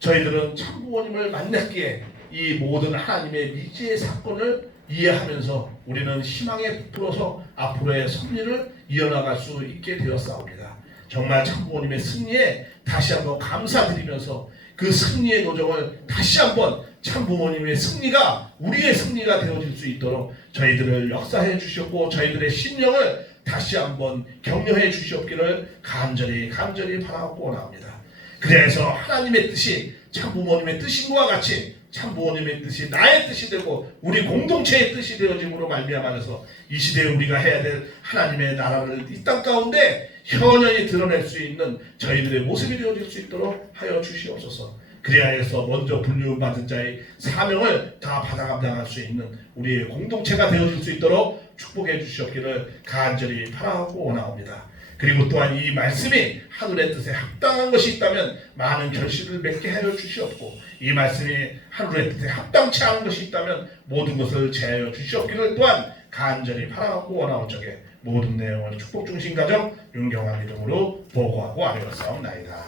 저희들은 참부모님을 만났기에 이 모든 하나님의 미지의 사건을 이해하면서 우리는 희망에 부풀어서 앞으로의 섭리를 이어나갈 수 있게 되었사옵니다. 정말 참부모님의 승리에 다시 한번 감사드리면서 그 승리의 노정을 다시 한번 참부모님의 승리가 우리의 승리가 되어질 수 있도록 저희들을 역사해 주셨고 저희들의 심령을 다시 한번 격려해 주시옵기를 간절히 바라고 원합니다. 그래서 하나님의 뜻이 참부모님의 뜻인 것과 같이 참부모님의 뜻이 나의 뜻이 되고 우리 공동체의 뜻이 되어짐으로 말미암아서 이 시대에 우리가 해야 될 하나님의 나라를 이 땅 가운데 현연히 드러낼 수 있는 저희들의 모습이 되어질 수 있도록 하여 주시옵소서. 그래야 해서 먼저 불륜받은 자의 사명을 다 받아 감당할 수 있는 우리의 공동체가 되어질 수 있도록 축복해 주시옵기를 간절히 바라고 원하옵니다. 그리고 또한 이 말씀이 하늘의 뜻에 합당한 것이 있다면 많은 결실을 맺게 하여 주시옵고 이 말씀이 하늘의 뜻에 합당치 않은 것이 있다면 모든 것을 제하여 주시옵기를 또한 간절히 바라고 원하온 적에 모든 내용을 축복 중심 가정 윤경한 이름으로 보고하고 아뢰었사옵나이다.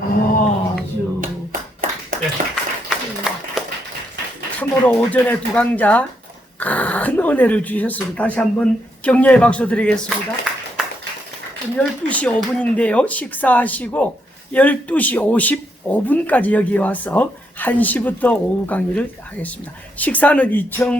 아주 참으로 오전에 두 강자 큰 은혜를 주셨습니다. 다시 한번 격려의 박수 드리겠습니다. 12시 5분인데요. 식사하시고 12시 55분까지 여기 와서 1시부터 오후 강의를 하겠습니다. 식사는